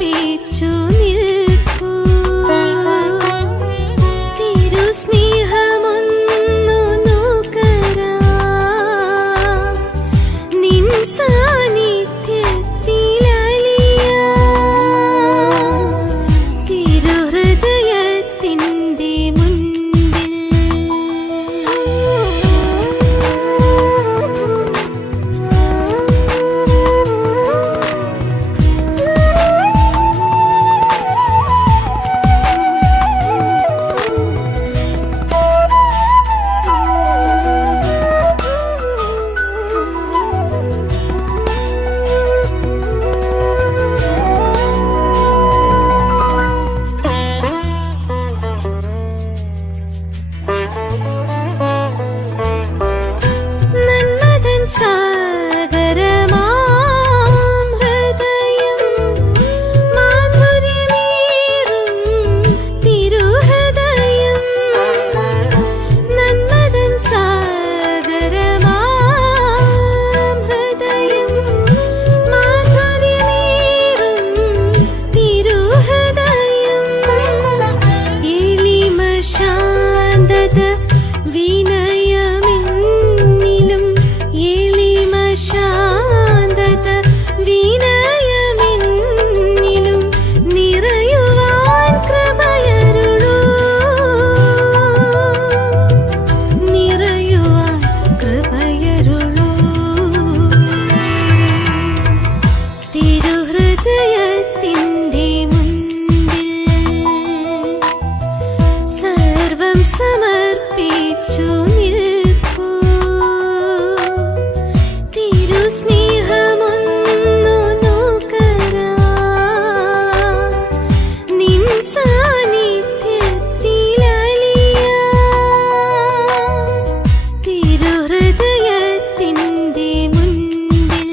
സമർപ്പിച്ചു നിൽപ്പൂ. തിരുസ്നേഹമൊന്നു നോക്കരാം, നിൻ സാന്നിധ്യത്തിലലിയാം, തിരുഹൃദയത്തിൻ്റെ മുൻപിൽ. നന്മതൻ സാഗരമാം ഹൃദയം, മാധുര്യമേറും തിരുഹൃദയം. നന്മതൻ സാഗരമാം ഹൃദയം, മാധുര്യമേറും തിരുഹൃദയം. എളിമ ശാന്തത വിനയമെന്നിലും, എളിമ ശാന്തത വിനയമെന്നിലും നിറയുവാൻ കൃപയരുളൂ, നിറയുവാൻ കൃപയരുളൂ. തിരുഹൃദയത്തിൻ്റെ മുൻപിൽ സർവം സമർപ്പിച്ചു നിൽപ്പൂ. തിരുസ്നേഹമൊന്നു നോക്കരാം, നിൻ സാന്നിധ്യത്തിലലിയാം, തിരുഹൃദയത്തിൻ്റെ മുൻപിൽ.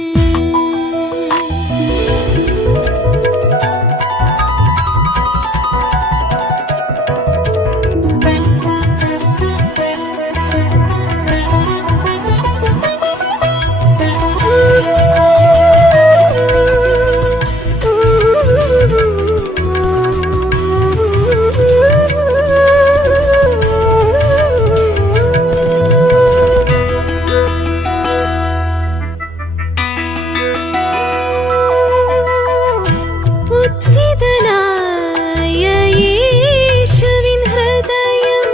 ഉദ്ധിതനായ യേശുവിൻ ഹൃദയം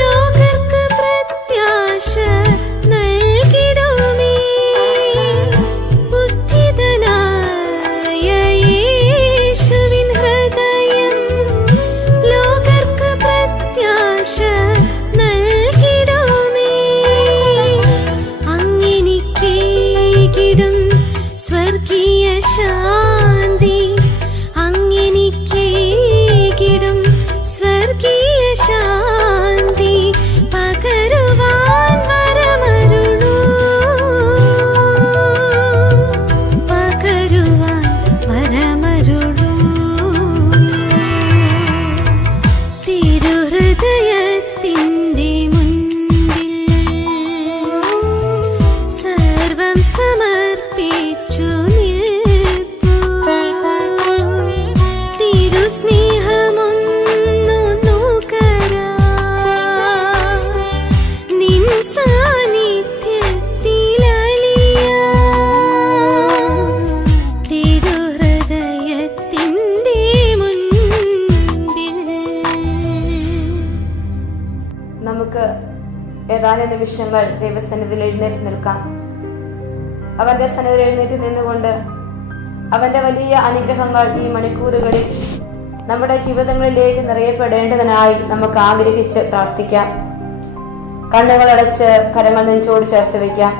ലോകർക്ക് പ്രത്യാശ നൽകിടുമേ. ഉദ്ധിതനായ യേശുവിൻ ഹൃദയം ലോകർക്ക് പ്രത്യാശ നൽകിടുമേ. അങ്ങെനിക്കേകിടും സ്വർഗീയ ശാന്തി, അങ്ങെനിക്കേകിടും സ്വർഗീയ ശാന്തി, പകരുവാൻ വരമരുളൂ, പകരുവാൻ വരമരുളൂ. തിരുഹൃദയത്തിൻ്റെ മുൻപിൽ സർവം സമർപ്പിച്ചു നിൽപ്പൂ. തിരുസ്നേഹമൊന്നു നോക്കരാം, നിൻ സാന്നിധ്യത്തിലലിയാം, തിരുഹൃദയത്തിൻ്റെ മുൻപിൽ. നമുക്ക് ഏതാനും നിമിഷങ്ങൾ ദൈവസന്നിധിയിൽ എഴുന്നേറ്റ് നിൽക്കാം. അവന്റെ സന്നിധിയിൽ എഴുന്നേറ്റ് നിന്നുകൊണ്ട് അവന്റെ വലിയ അനുഗ്രഹങ്ങൾ ഈ മണിക്കൂറുകളിൽ നമ്മുടെ ജീവിതങ്ങളിലേക്ക് നിറയപ്പെടേണ്ടതിനായി നമുക്ക് ആഗ്രഹിച്ച് പ്രാർത്ഥിക്കാം. കണ്ണുകളടച്ച് കരങ്ങൾ നെഞ്ചോട് ചേർത്ത് വയ്ക്കാം.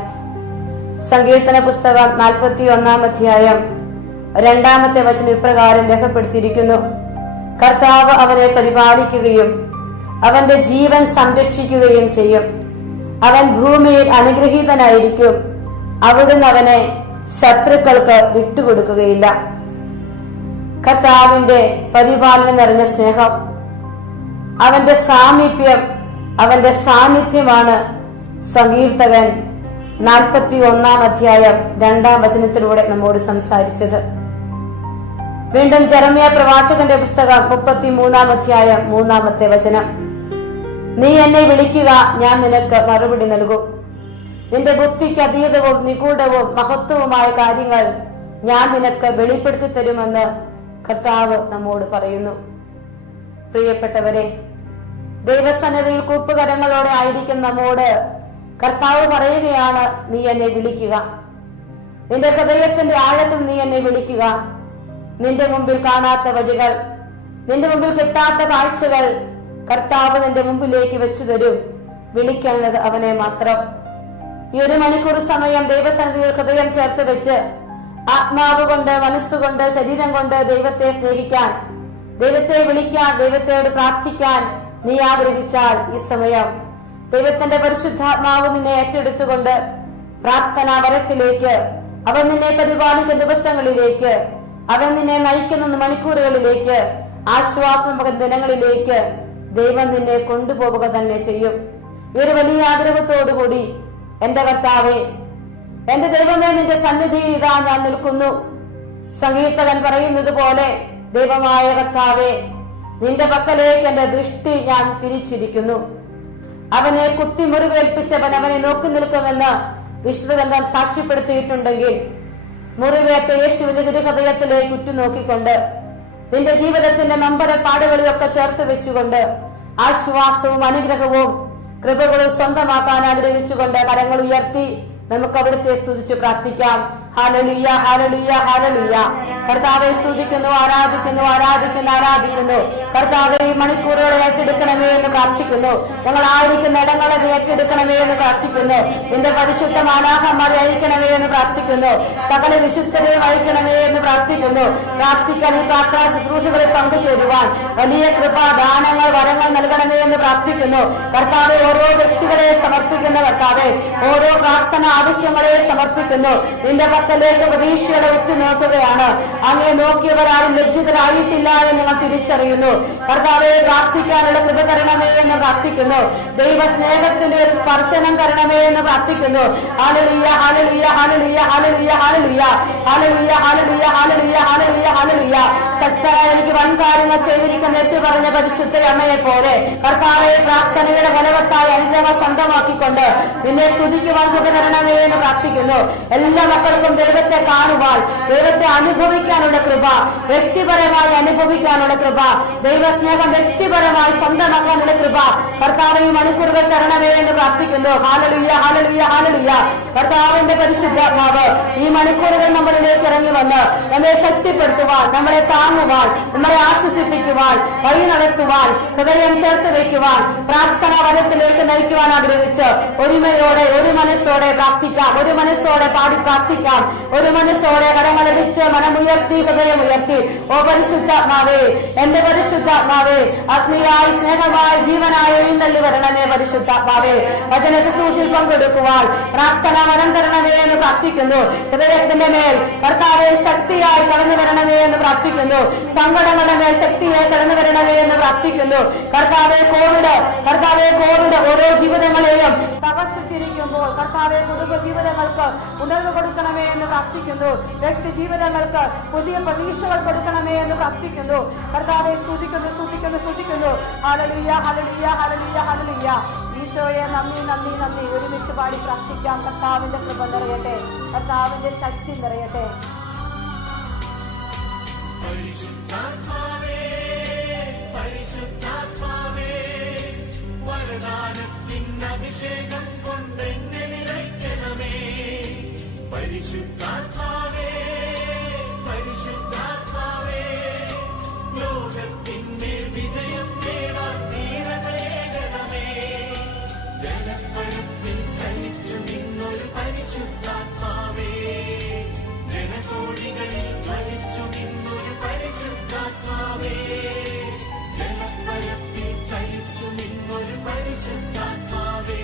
സങ്കീർത്തന പുസ്തകം 41 അധ്യായം 2 വചനം ഇപ്രകാരം രേഖപ്പെടുത്തിയിരിക്കുന്നു: കർത്താവ് അവനെ പരിപാലിക്കുകയും അവന്റെ ജീവൻ സംരക്ഷിക്കുകയും ചെയ്യും. അവൻ ഭൂമിയിൽ അനുഗ്രഹീതനായിരിക്കും. അവിടുന്ന് അവനെ ശത്രുക്കൾക്ക് വിട്ടുകൊടുക്കുകയില്ല. കർത്താവിന്റെ പരിപാലനം നിറഞ്ഞ സ്നേഹം, അവന്റെ സാമീപ്യം, അവന്റെ സാന്നിധ്യമാണ് സങ്കീർത്തകൻ 41 അധ്യായം 2 വചനത്തിലൂടെ നമ്മോട് സംസാരിച്ചത്. വീണ്ടും ജെറമ്യാ പ്രവാചകന്റെ പുസ്തകം 33-ാം അധ്യായം 3-ാമത്തെ വചനം. നീ എന്നെ വിളിക്കുക, ഞാൻ നിനക്ക് മറുപടി നൽകും. നിന്റെ ബുദ്ധിക്ക് അതീതവും നിഗൂഢവും മഹത്വവുമായ കാര്യങ്ങൾ ഞാൻ നിനക്ക് വെളിപ്പെടുത്തി തരുമെന്ന് കർത്താവ് നമ്മോട് പറയുന്നു. പ്രിയപ്പെട്ടവരെ, ദൈവസന്നിധിയിൽ കൂപ്പുകരങ്ങളോടെ ആയിരിക്കുന്ന നമ്മോട് കർത്താവ് പറയുകയാണ്, നീ എന്നെ വിളിക്കുക. നിന്റെ ഹൃദയത്തിന്റെ ആഴത്തിൽ നീ എന്നെ വിളിക്കുക. നിന്റെ മുമ്പിൽ കാണാത്ത വഴികൾ, നിന്റെ മുമ്പിൽ കിട്ടാത്ത കാഴ്ചകൾ കർത്താവ് നിന്റെ മുമ്പിലേക്ക് വെച്ചു തരും. വിളിക്കേണ്ടത് അവനെ മാത്രം. ഈ 1 മണിക്കൂർ സമയം ദൈവസന്നിധിയിൽ ഹൃദയം ചേർത്ത് വെച്ച് ആത്മാവ് കൊണ്ട്, മനസ്സുകൊണ്ട്, ശരീരം കൊണ്ട് ദൈവത്തെ സ്നേഹിക്കാൻ, ദൈവത്തെ വിളിക്കാൻ, ദൈവത്തോട് പ്രാർത്ഥിക്കാൻ നീ ആഗ്രഹിച്ചാൽ ഈ സമയം ദൈവത്തിന്റെ പരിശുദ്ധാത്മാവ് നിന്നെ ഏറ്റെടുത്തുകൊണ്ട് പ്രാർത്ഥനാ വരത്തിലേക്ക്, അവൻ നിന്നെ പരിപാലിക്കുന്ന ദിവസങ്ങളിലേക്ക്, അവൻ നിന്നെ നയിക്കുന്ന മണിക്കൂറുകളിലേക്ക്, ആശ്വാസം പകരുന്ന ദിനങ്ങളിലേക്ക് ദൈവം നിന്നെ കൊണ്ടുപോവുക തന്നെ ചെയ്യും. ഈ ഒരു വലിയ ആഗ്രഹത്തോടുകൂടി, എന്റെ കർത്താവേ, എന്റെ ദൈവമേ, നിന്റെ സന്നിധിയിൽ ഇതാ ഞാൻ നിൽക്കുന്നു. സങ്കീർത്തകൻ പറയുന്നത് പോലെ, ദൈവമായ കർത്താവേ, നിന്റെ പക്കലേക്ക് എന്റെ ദൃഷ്ടി ഞാൻ തിരിച്ചിരിക്കുന്നു. അവനെ കുത്തി മുറിവേൽപ്പിച്ചവൻ അവനെ നോക്കി നിൽക്കുമെന്ന് വിശുദ്ധ ഗ്രന്ഥം സാക്ഷ്യപ്പെടുത്തിയിട്ടുണ്ടെങ്കിൽ, മുറിവേറ്റ യേശുവിന്റെ തിരുഹൃദയത്തിലേക്ക് ഉറ്റുനോക്കിക്കൊണ്ട്, നിന്റെ ജീവിതത്തിന്റെ നമ്പരപ്പാടുകളെയൊക്കെ ചേർത്ത് വെച്ചുകൊണ്ട് ആശ്വാസവും അനുഗ്രഹവും കൃപകളും സ്വന്തമാക്കാൻ ആഗ്രഹിച്ചുകൊണ്ട് കരങ്ങൾ ഉയർത്തി നമുക്ക് അവിടുത്തെ സ്തുതിച്ച് പ്രാർത്ഥിക്കാം. Hallelujah, hallelujah, hallelujah. കർത്താവെ സ്തുതിക്കുന്നു, ആരാധിക്കുന്നു, ആരാധിക്കുന്നു. കർത്താവെ ഈ മണിക്കൂറുകളെ ഏറ്റെടുക്കണമേ എന്ന് പ്രാർത്ഥിക്കുന്നു. ഞങ്ങൾ ആയിരിക്കുന്ന ഇടങ്ങളെ ഏറ്റെടുക്കണമേ എന്ന് പ്രാർത്ഥിക്കുന്നു. നിന്റെ പരിശുദ്ധ മാലാഖമാരെ അയക്കണമേ എന്ന് പ്രാർത്ഥിക്കുന്നു. സകല വിശുദ്ധരെയും അയക്കണമേ എന്ന് പ്രാർത്ഥിക്കുന്നു. പ്രാർത്ഥിക്കാൻ ഈ പ്രാർത്ഥനാ ശുശ്രൂഷകളിൽ പങ്കുചേരുവാൻ വലിയ കൃപാദാനങ്ങൾ, വരങ്ങൾ നൽകണമേ എന്ന് പ്രാർത്ഥിക്കുന്നു. കർത്താവെ, ഓരോ വ്യക്തികളെ സമർപ്പിക്കുന്ന കർത്താവെ, ഓരോ പ്രാർത്ഥന ആവശ്യങ്ങളെ സമർപ്പിക്കുന്നു. നിന്റെ പക്കലേക്ക് പ്രതീക്ഷയുടെ ഉറ്റുനോക്കുകയാണ്. അങ്ങനെ നോക്കിയവരാരും ലജ്ജിതരായിട്ടില്ല എന്ന് ഞങ്ങൾ തിരിച്ചറിയുന്നു. കർത്താവെ, പ്രാർത്ഥിക്കാനുള്ള കൃപ തരണമേ എന്ന് പ്രാർത്ഥിക്കുന്നു. ദൈവ സ്നേഹത്തിന്റെ ഒരു സ്പർശനം തരണമേ എന്ന് പ്രാർത്ഥിക്കുന്നു. Hallelujah, hallelujah, hallelujah, hallelujah, hallelujah, hallelujah, hallelujah, hallelujah, hallelujah, hallelujah. ശക്തരായ എനിക്ക് വൻ കാര്യങ്ങൾ ചെയ്തിരിക്കുന്ന ഏറ്റു പറഞ്ഞ പരിശുദ്ധ അമ്മയെ പോലെ കർത്താവെ, പ്രാർത്ഥനയുടെ ഫലവത്തായ അനുഗ്രഹങ്ങൾ സ്വന്തമാക്കിക്കൊണ്ട് നിന്നെ സ്തുതിക്കുവാൻ കൃപ തരണമേ എന്ന് പ്രാർത്ഥിക്കുന്നു. എല്ലാ മക്കൾക്കും ദൈവത്തെ കാണുവാൻ, ദൈവത്തെ അനുഭവിക്കാനുള്ള കൃപ, വ്യക്തിപരമായി അനുഭവിക്കാനുള്ള കൃപ, ദൈവസ്നേഹം വ്യക്തിപരമായി സ്വന്തമാക്കാനുള്ള കൃപ കർത്താവ് ഈ മണിക്കൂറുകൾ തരണമേ എന്ന് പ്രാർത്ഥിക്കുന്നു. Hallelujah, hallelujah, hallelujah. കർത്താവിന്റെ പരിശുദ്ധാത്മാവ് ഈ മണിക്കൂറുകൾ നമ്മളിലേക്ക് ഇറങ്ങി വന്ന് നമ്മെ ശക്തിപ്പെടുത്തുവാൻ, നമ്മളെ താങ്ങുവാൻ, നമ്മളെ ആശ്വസിപ്പിക്കുവാൻ, വഴി നടത്തുവാൻ, ഹൃദയം ചേർത്ത് വയ്ക്കുവാൻ, പ്രാർത്ഥനാ വരത്തിലേക്ക് നയിക്കുവാൻ ആഗ്രഹിച്ച് ഒരുമയോടെ, ഒരു മനസ്സോടെ പ്രാർത്ഥിക്കാം, ഒരു മനസ്സോടെ പാടി പ്രാർത്ഥിക്കാം, ഒരു മനസ്സോടെ കരങ്ങളടിച്ച് മനമുയർത്തി, ഹൃദയമുയർത്തി. ഓ പരിശുദ്ധാത്മാവേ, എന്റെ പരിശുദ്ധാത്മാവേ, ആത്മീയായി, സ്നേഹമായി, ജീവനായി എഴുന്നള്ളി വരണമേ. പരിശുദ്ധാത്മാവേ, വചന ശുശ്രൂഷയിൽ പങ്കെടുക്കുവാൻ പ്രാർത്ഥന വരം തരണമേ എന്ന് പ്രാർത്ഥിക്കുന്നു. ഹൃദയത്തിന്റെ മേൽ കർത്താവെ ശക്തിയായി കടന്നു വരണമേ എന്ന് പ്രാർത്ഥിക്കുന്നു. സങ്കടങ്ങളുടെ മേൽ ശക്തിയായി കടന്നു വരണമേ എന്ന് പ്രാർത്ഥിക്കുന്നു. കർത്താവെ, കോവിഡ് ഓരോ ജീവിതങ്ങളെയും തകർത്തിട്ടിരിക്കുമ്പോൾ കർത്താവെ, കുടുംബ ജീവിതങ്ങൾക്ക് ഉണർവ് കൊടുക്കണമേ എന്ന് പ്രാർത്ഥിക്കുന്നു. വ്യക്തി ജീവിതങ്ങൾക്ക് പുതിയ പ്രതീക്ഷകൾ കൊടുക്കണമേ എന്ന് പ്രാർത്ഥിക്കുന്നു. കർത്താവെ, സ്തുതിക്കുന്നു. Hallelujah, hallelujah, hallelujah, hallelujah. ഈശോയെ, നന്ദി. ഒരുമിച്ച് പാടി പ്രാർത്ഥിക്കാം. കർത്താവിന്റെ കൃപ നിറയട്ടെ, കർത്താവിന്റെ ശക്തി നിറയട്ടെ. പരിശുദ്ധാത്മാവേ, വരദാനത്തിൻ അഭിഷേകം കൊണ്ടെന്നെ നിറയ്ക്കണമേ. പരിശുദ്ധാത്മാവേ, ലോകത്തിന്മേൽ വിജയം നേടാൻ ധീരതയേകണമേ. ജനപ്പരപ്പിൽ ചലിച്ചു നിന്നൊരു പരിശുദ്ധാത്മാവേ, ജനകോടികളിൽ ജ്വലിച്ചു നിന്നൊരു പരിശുദ്ധാത്മാവേ, ജനപ്പരപ്പിൽ ചലിച്ചു നിന്നൊരു പരിശുദ്ധാത്മാവേ,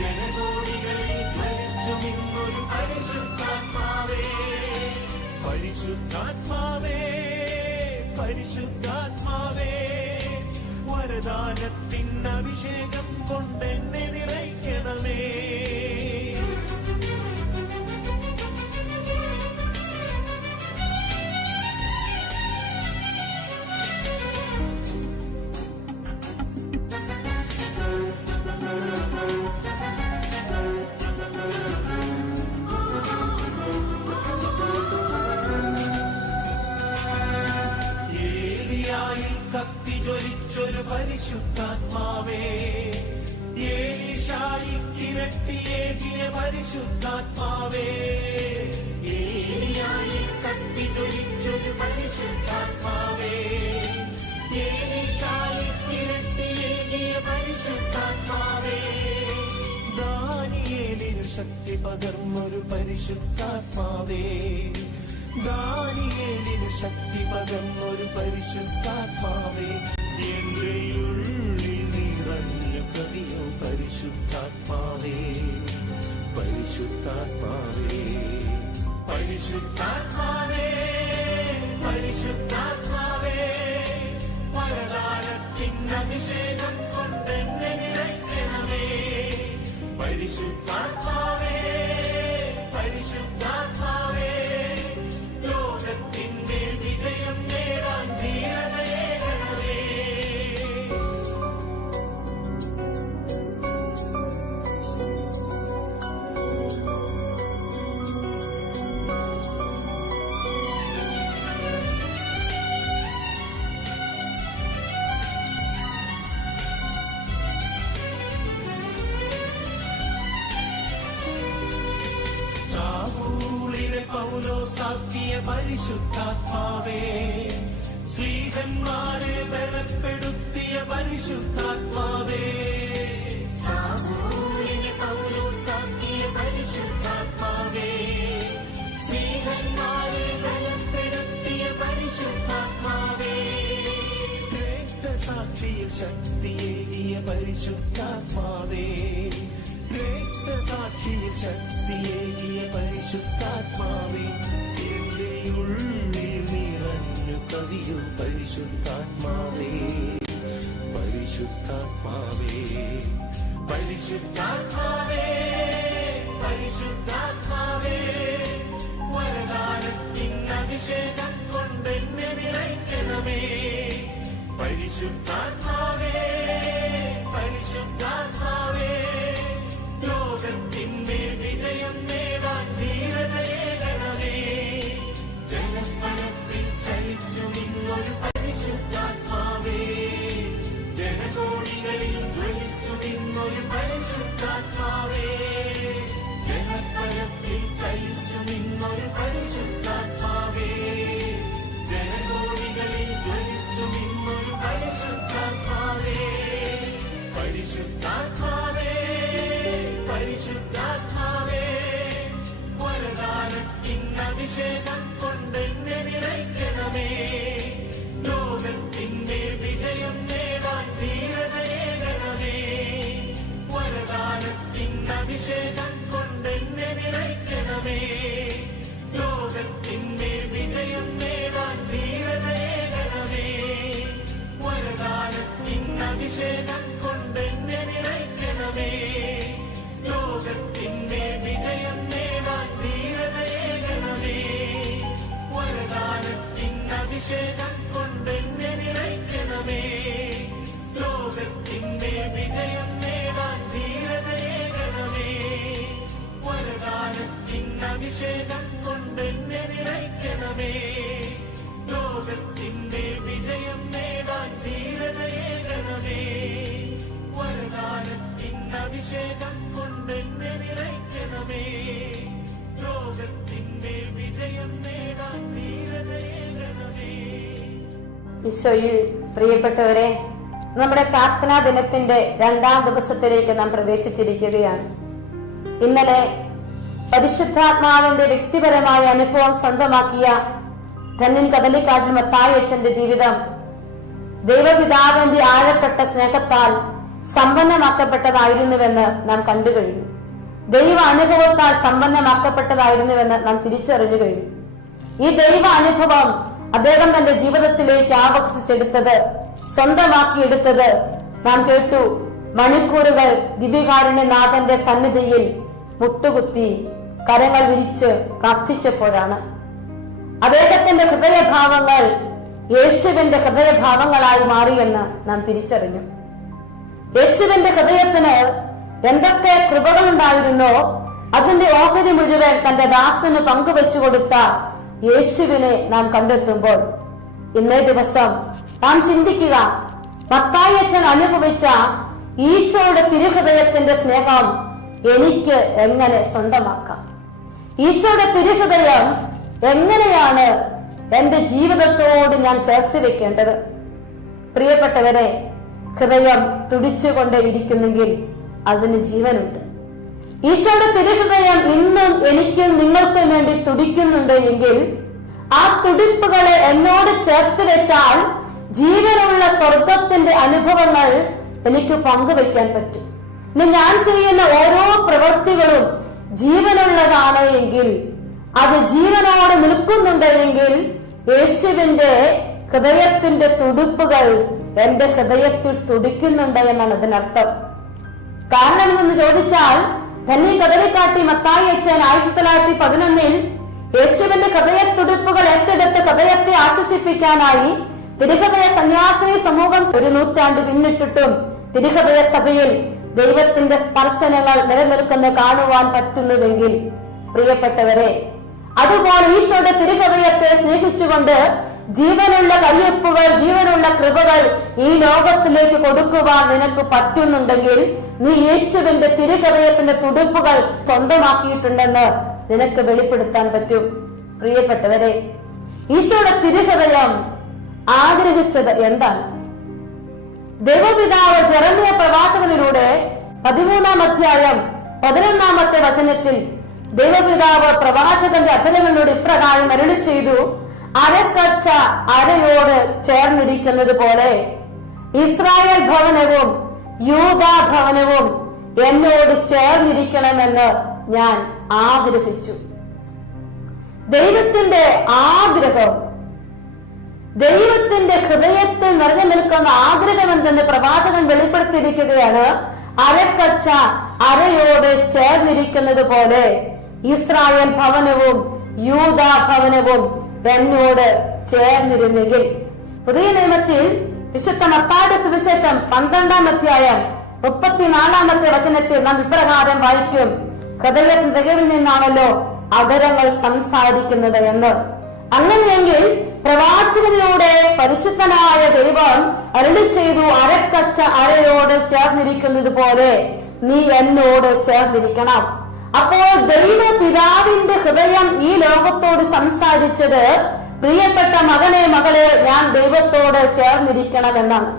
ജനകോടികളിൽ ജ്വലിച്ചു നിന്നൊരു പരിശുദ്ധാത്മാവേ. പരിശുദ്ധാത്മാവേ, വരദാനത്തിൻ അഭിഷേകം കൊണ്ടെന്നെ നിറയ്ക്കണമേ. ജ്വലിച്ചൊരു പരിശുദ്ധാത്മാവേ, ഏലീശായിക്കിരട്ടിയേകിയ പരിശുദ്ധാത്മാവേ, ഏലിയായിൽ കത്തി ജ്വലിച്ചൊരു പരിശുദ്ധാത്മാവേ, ഏലീശായിക്കിരട്ടിയേകിയ പരിശുദ്ധാത്മാവേ, ദാനിയേലിനു ശക്തി പകർന്നൊരു പരിശുദ്ധാത്മാവേ, ദാനിയേലിനു ശക്തി പകർന്നൊരു പരിശുദ്ധാത്മാവേ, എന്റെ ഉള്ളിൽ നിറഞ്ഞു കവിയോ പരിശുദ്ധാത്മാവേ, പരിശുദ്ധാത്മാവേ, പരിശുദ്ധാത്മാവേ, പരിശുദ്ധാത്മാവേ, പരദാനത്തിൻ അഭിഷേകം കൊണ്ടെന്നെ നിറയ്ക്കണമേ, പരിശുദ്ധാത്മാവേ, പരിശുദ്ധാത്മാവേ, ലോകത്തിന്മേൽ വിജയം നേടാൻ ധീരതയേകണമേ. ചാവൂളിലെ പൗലോസാക്കിയ പരിശുദ്ധാത്മാവേ, ശ്രീഹന്മാരെ ബലപ്പെടുത്തിയ പരിശുദ്ധാത്മാവേ, ചാവൂളിലെ പൗലോസാക്കിയ പരിശുദ്ധാത്മാവേ, ശ്രീഹന്മാരെ ബലപ്പെടുത്തിയ പരിശുദ്ധാത്മാവേ, രക്തസാക്ഷിയിൽ ശക്തിയേകിയ പരിശുദ്ധാത്മാവേ, രക്തസാക്ഷിയിൽ ശക്തിയേകിയ പരിശുദ്ധാത്മാവേ, എന്റെ ഉള്ളിൽ നിറഞ്ഞു കവിയോ പരിശുദ്ധാത്മാവേ, പരിശുദ്ധാത്മാവേ, പരിശുദ്ധാത്മാവേ, പരിശുദ്ധാത്മാവേ, വരദാനത്തിൻ അഭിഷേകം കൊണ്ടെന്നെ നിറയ്ക്കണമേ, പരിശുദ്ധാത്മാവേ, പരിശുദ്ധാത്മാവേ, ലോകത്തിന്മേൽ വിജയം നേടാൻ ധീരതയേകണമേ, ജനഫലത്തിൽ ചലിച്ചു നിന്നൊരു പരിശുദ്ധാത്മാവേ, ജനകോടികളിൽ ജ്വലിച്ചു നിന്നൊരു പരിശുദ്ധാത്മാവേ, ജനഫലത്തിൽ ചലിച്ചു നിന്നൊരു പരിശുദ്ധാത്മാവേ, ജനകോടികളിൽ ജ്വലിച്ചു നിന്നൊരു പരിശുദ്ധാത്മാവേ, പരിശുദ്ധാത്മാവേ, പരിശുദ്ധാത്മാവേ, വരദാനത്തിൻ അഭിഷേകം കൊണ്ടെന്നെ നിറയ്ക്കണമേ, ലോകത്തിന്മേൽ വിജയം നേടാൻ ധീരതയേകണമേ, വരദാനത്തിൻ അഭിഷേകം കൊണ്ടെന്നെ നിറയ്ക്കണമേ, ലോകത്തിന്മേൽ വിജയം നേടാൻ ധീരതയേകണമേ, വരദാനത്തിൻ അഭിഷേകം കൊണ്ടെന്നെ നിറയ്ക്കണമേ, ലോകത്തിന്മേൽ വിജയം നേടാൻ ധീരതയേകണമേ, വരദാനത്തിൻ അഭിഷേകം കൊണ്ടെന്നെ നിറയ്ക്കണമേ, ലോകത്തിന്മേൽ വിജയം നേടാൻ ധീരതയേകണമേ, വരദാനത്തിൻ അഭിഷേകം കൊണ്ടെന്നെ നിറയ്ക്കണമേ, ലോകത്തിന്മേൽ വിജയം നേടാൻ ധീരതയേകണമേ, വരദാനത്തിൻ അഭിഷേകം കൊണ്ടെന്നെ നിറയ്ക്കണമേ, ലോകത്തിന്മേൽ വിജയം നേടാൻ ധീരതയേകണമേ. ഈശോയിൽ പ്രിയപ്പെട്ടവരെ, നമ്മുടെ പ്രാർത്ഥനാ ദിനത്തിന്റെ 2ാം ദിവസത്തിലേക്ക് നാം പ്രവേശിച്ചിരിക്കുകയാണ്. ഇന്നലെ പരിശുദ്ധാത്മാവിന്റെ വ്യക്തിപരമായ അനുഭവം സ്വന്തമാക്കിയ ധന്യൻ കദളിക്കാട്ടിൽ മത്തായി അച്ഛന്റെ ജീവിതം ദൈവപിതാവിന്റെ ആഴപ്പെട്ട സ്നേഹത്താൽ സമ്പന്നമാക്കപ്പെട്ടതായിരുന്നുവെന്ന് നാം കണ്ടു കഴിഞ്ഞു. ദൈവ അനുഭവത്താൽ സമ്പന്നമാക്കപ്പെട്ടതായിരുന്നുവെന്ന് നാം തിരിച്ചറിഞ്ഞു കഴിഞ്ഞു. ഈ ദൈവ അനുഭവം അദ്ദേഹം തന്റെ ജീവിതത്തിലേക്ക് ആകർഷിച്ചെടുത്തത്, സ്വന്തമാക്കിയെടുത്തത് നാം കേട്ടു. മണിക്കൂറുകൾ ദിവ്യകാരുണ്യനാഥന്റെ സന്നിധിയിൽ മുട്ടുകുത്തി കരങ്ങൾ വിരിച്ച് പ്രാർത്ഥിച്ചപ്പോഴാണ്. അദ്ദേഹത്തിന്റെ ഹൃദയഭാവങ്ങൾ യേശുവിന്റെ ഹൃദയഭാവങ്ങളായി മാറിയെന്ന് നാം തിരിച്ചറിഞ്ഞു. യേശുവിന്റെ ഹൃദയത്തിന് എന്തൊക്കെ കൃപകളുണ്ടായിരുന്നോ അതിന്റെ ഓഹരി മുഴുവൻ തന്റെ ദാസന് പങ്കുവെച്ചു കൊടുത്ത യേശുവിനെ നാം കണ്ടെത്തുമ്പോൾ ഇന്നേ ദിവസം നാം ചിന്തിക്കുക, മത്തായി അച്ഛൻ അനുഭവിച്ച ഈശോയുടെ തിരുഹൃദയത്തിന്റെ സ്നേഹം എനിക്ക് എങ്ങനെ സ്വന്തമാക്കാം? ഈശോയുടെ തിരുഹൃദയം എങ്ങനെയാണ് എന്റെ ജീവിതത്തോട് ഞാൻ ചേർത്ത് വെക്കേണ്ടത്? പ്രിയപ്പെട്ടവരെ, ഹൃദയം തുടിച്ചുകൊണ്ടേയിരിക്കുന്നെങ്കിൽ അതിന് ജീവനുണ്ട്. ഈശോയുടെ തിരുഹൃദയം ഇന്നും എനിക്കും നിങ്ങൾക്കും വേണ്ടി തുടിക്കുന്നുണ്ട് എങ്കിൽ ആ തുടിപ്പുകളെ എന്നോട് ചേർത്ത് വെച്ചാൽ ജീവനുള്ള സ്വർഗത്തിന്റെ അനുഭവങ്ങൾ എനിക്ക് പങ്കുവെക്കാൻ പറ്റും. ഇന്ന് ഞാൻ ചെയ്യുന്ന ഓരോ പ്രവൃത്തികളും ജീവനുള്ളതാണ് എങ്കിൽ, അത് ജീവനോടെ നിൽക്കുന്നുണ്ട് എങ്കിൽ, യേശുവിന്റെ ഹൃദയത്തിന്റെ തുടിപ്പുകൾ എന്റെ ഹൃദയത്തിൽ തുടിക്കുന്നുണ്ട് എന്നാണ് അതിനർത്ഥം. കാരണം എന്ന് ചോദിച്ചാൽ, ധന്യ കദളിക്കാട്ടി മത്തായി അച്ഛൻ 1911 യേശുവിന്റെ ഹൃദയത്തുടിപ്പുകൾ ഏറ്റെടുത്ത് ഹൃദയത്തെ ആശ്വസിപ്പിക്കാനായി തിരുഹൃദയ സന്യാസിനി സമൂഹം ഒരു നൂറ്റാണ്ട് പിന്നിട്ടിട്ടും തിരുഹൃദയ സഭയിൽ ദൈവത്തിന്റെ സ്പർശനങ്ങൾ നിലനിൽക്കുന്ന കാണുവാൻ പറ്റുന്നുവെങ്കിൽ, പ്രിയപ്പെട്ടവരെ, അതുപോലെ ഈശോയുടെ തിരുഹൃദയത്തെ സ്നേഹിച്ചുകൊണ്ട് ജീവനുള്ള കയ്യൊപ്പുകൾ, ജീവനുള്ള കൃപകൾ ഈ ലോകത്തിലേക്ക് കൊടുക്കുവാൻ നിനക്ക് പറ്റുന്നുണ്ടെങ്കിൽ, നീ യേശുവിന്റെ തിരുഹൃദയത്തിന്റെ തുടിപ്പുകൾ സ്വന്തമാക്കിയിട്ടുണ്ടെന്ന് നിനക്ക് വെളിപ്പെടുത്താൻ പറ്റും. പ്രിയപ്പെട്ടവരെ, ഈശോയുടെ തിരുഹൃദയം ആഗ്രഹിച്ചത് എന്താണ്? ദൈവപിതാവ് ജെറമ്യ പ്രവാചകനിലൂടെ 13-ാം അധ്യായം 11-ാമത്തെ വചനത്തിൽ ദൈവപിതാവ് പ്രവാചകന്റെ അധരങ്ങളിലൂടെ ഇപ്രകാരം അരുളി ചെയ്തു: അരക്കച്ച അരയോട് ചേർന്നിരിക്കുന്നത് പോലെ ഇസ്രായേൽ ഭവനവും യൂദാ ഭവനവും എന്നോട് ചേർന്നിരിക്കണമെന്ന് ഞാൻ ആഗ്രഹിച്ചു. ദൈവത്തിന്റെ ആഗ്രഹം, ദൈവത്തിന്റെ ഹൃദയത്തിൽ നിറഞ്ഞു നിൽക്കുന്ന ആഗ്രഹം എന്തെന്ന് പ്രവാചകൻ വെളിപ്പെടുത്തിയിരിക്കുകയാണ്. അരക്കച്ച അരയോട് ചേർന്നിരിക്കുന്നത് പോലെ ഇസ്രായേൽ ഭവനവും യൂദാ ഭവനവും എന്നോട് ചേർന്നിരുന്നെങ്കിൽ. പുതിയ നിയമത്തിൽ വിശുദ്ധ മത്തായിയുടെ സുവിശേഷം 12-ാം അധ്യായം 34-ാമത്തെ വചനത്തിൽ നാം ഇപ്രകാരം വായിക്കും: ഹൃദയത്തിന്റെ തികവിൽ നിന്നാണല്ലോ അധരങ്ങൾ സംസാരിക്കുന്നത് എന്ന്. അങ്ങനെയെങ്കിൽ പ്രവാചകനിലൂടെ പരിശുദ്ധനായ ദൈവം അരുളി ചെയ്തു: അരക്കച്ച അരയോട് ചേർന്നിരിക്കുന്നത് പോലെ നീ എന്നോട് ചേർന്നിരിക്കണം. അപ്പോൾ ദൈവ പിതാവിന്റെ ഹൃദയം ഈ ലോകത്തോട് സംസാരിച്ചത്, പ്രിയപ്പെട്ട മകനെ മകളെ, ഞാൻ ദൈവത്തോട് ചേർന്നിരിക്കണമെന്നാണ്.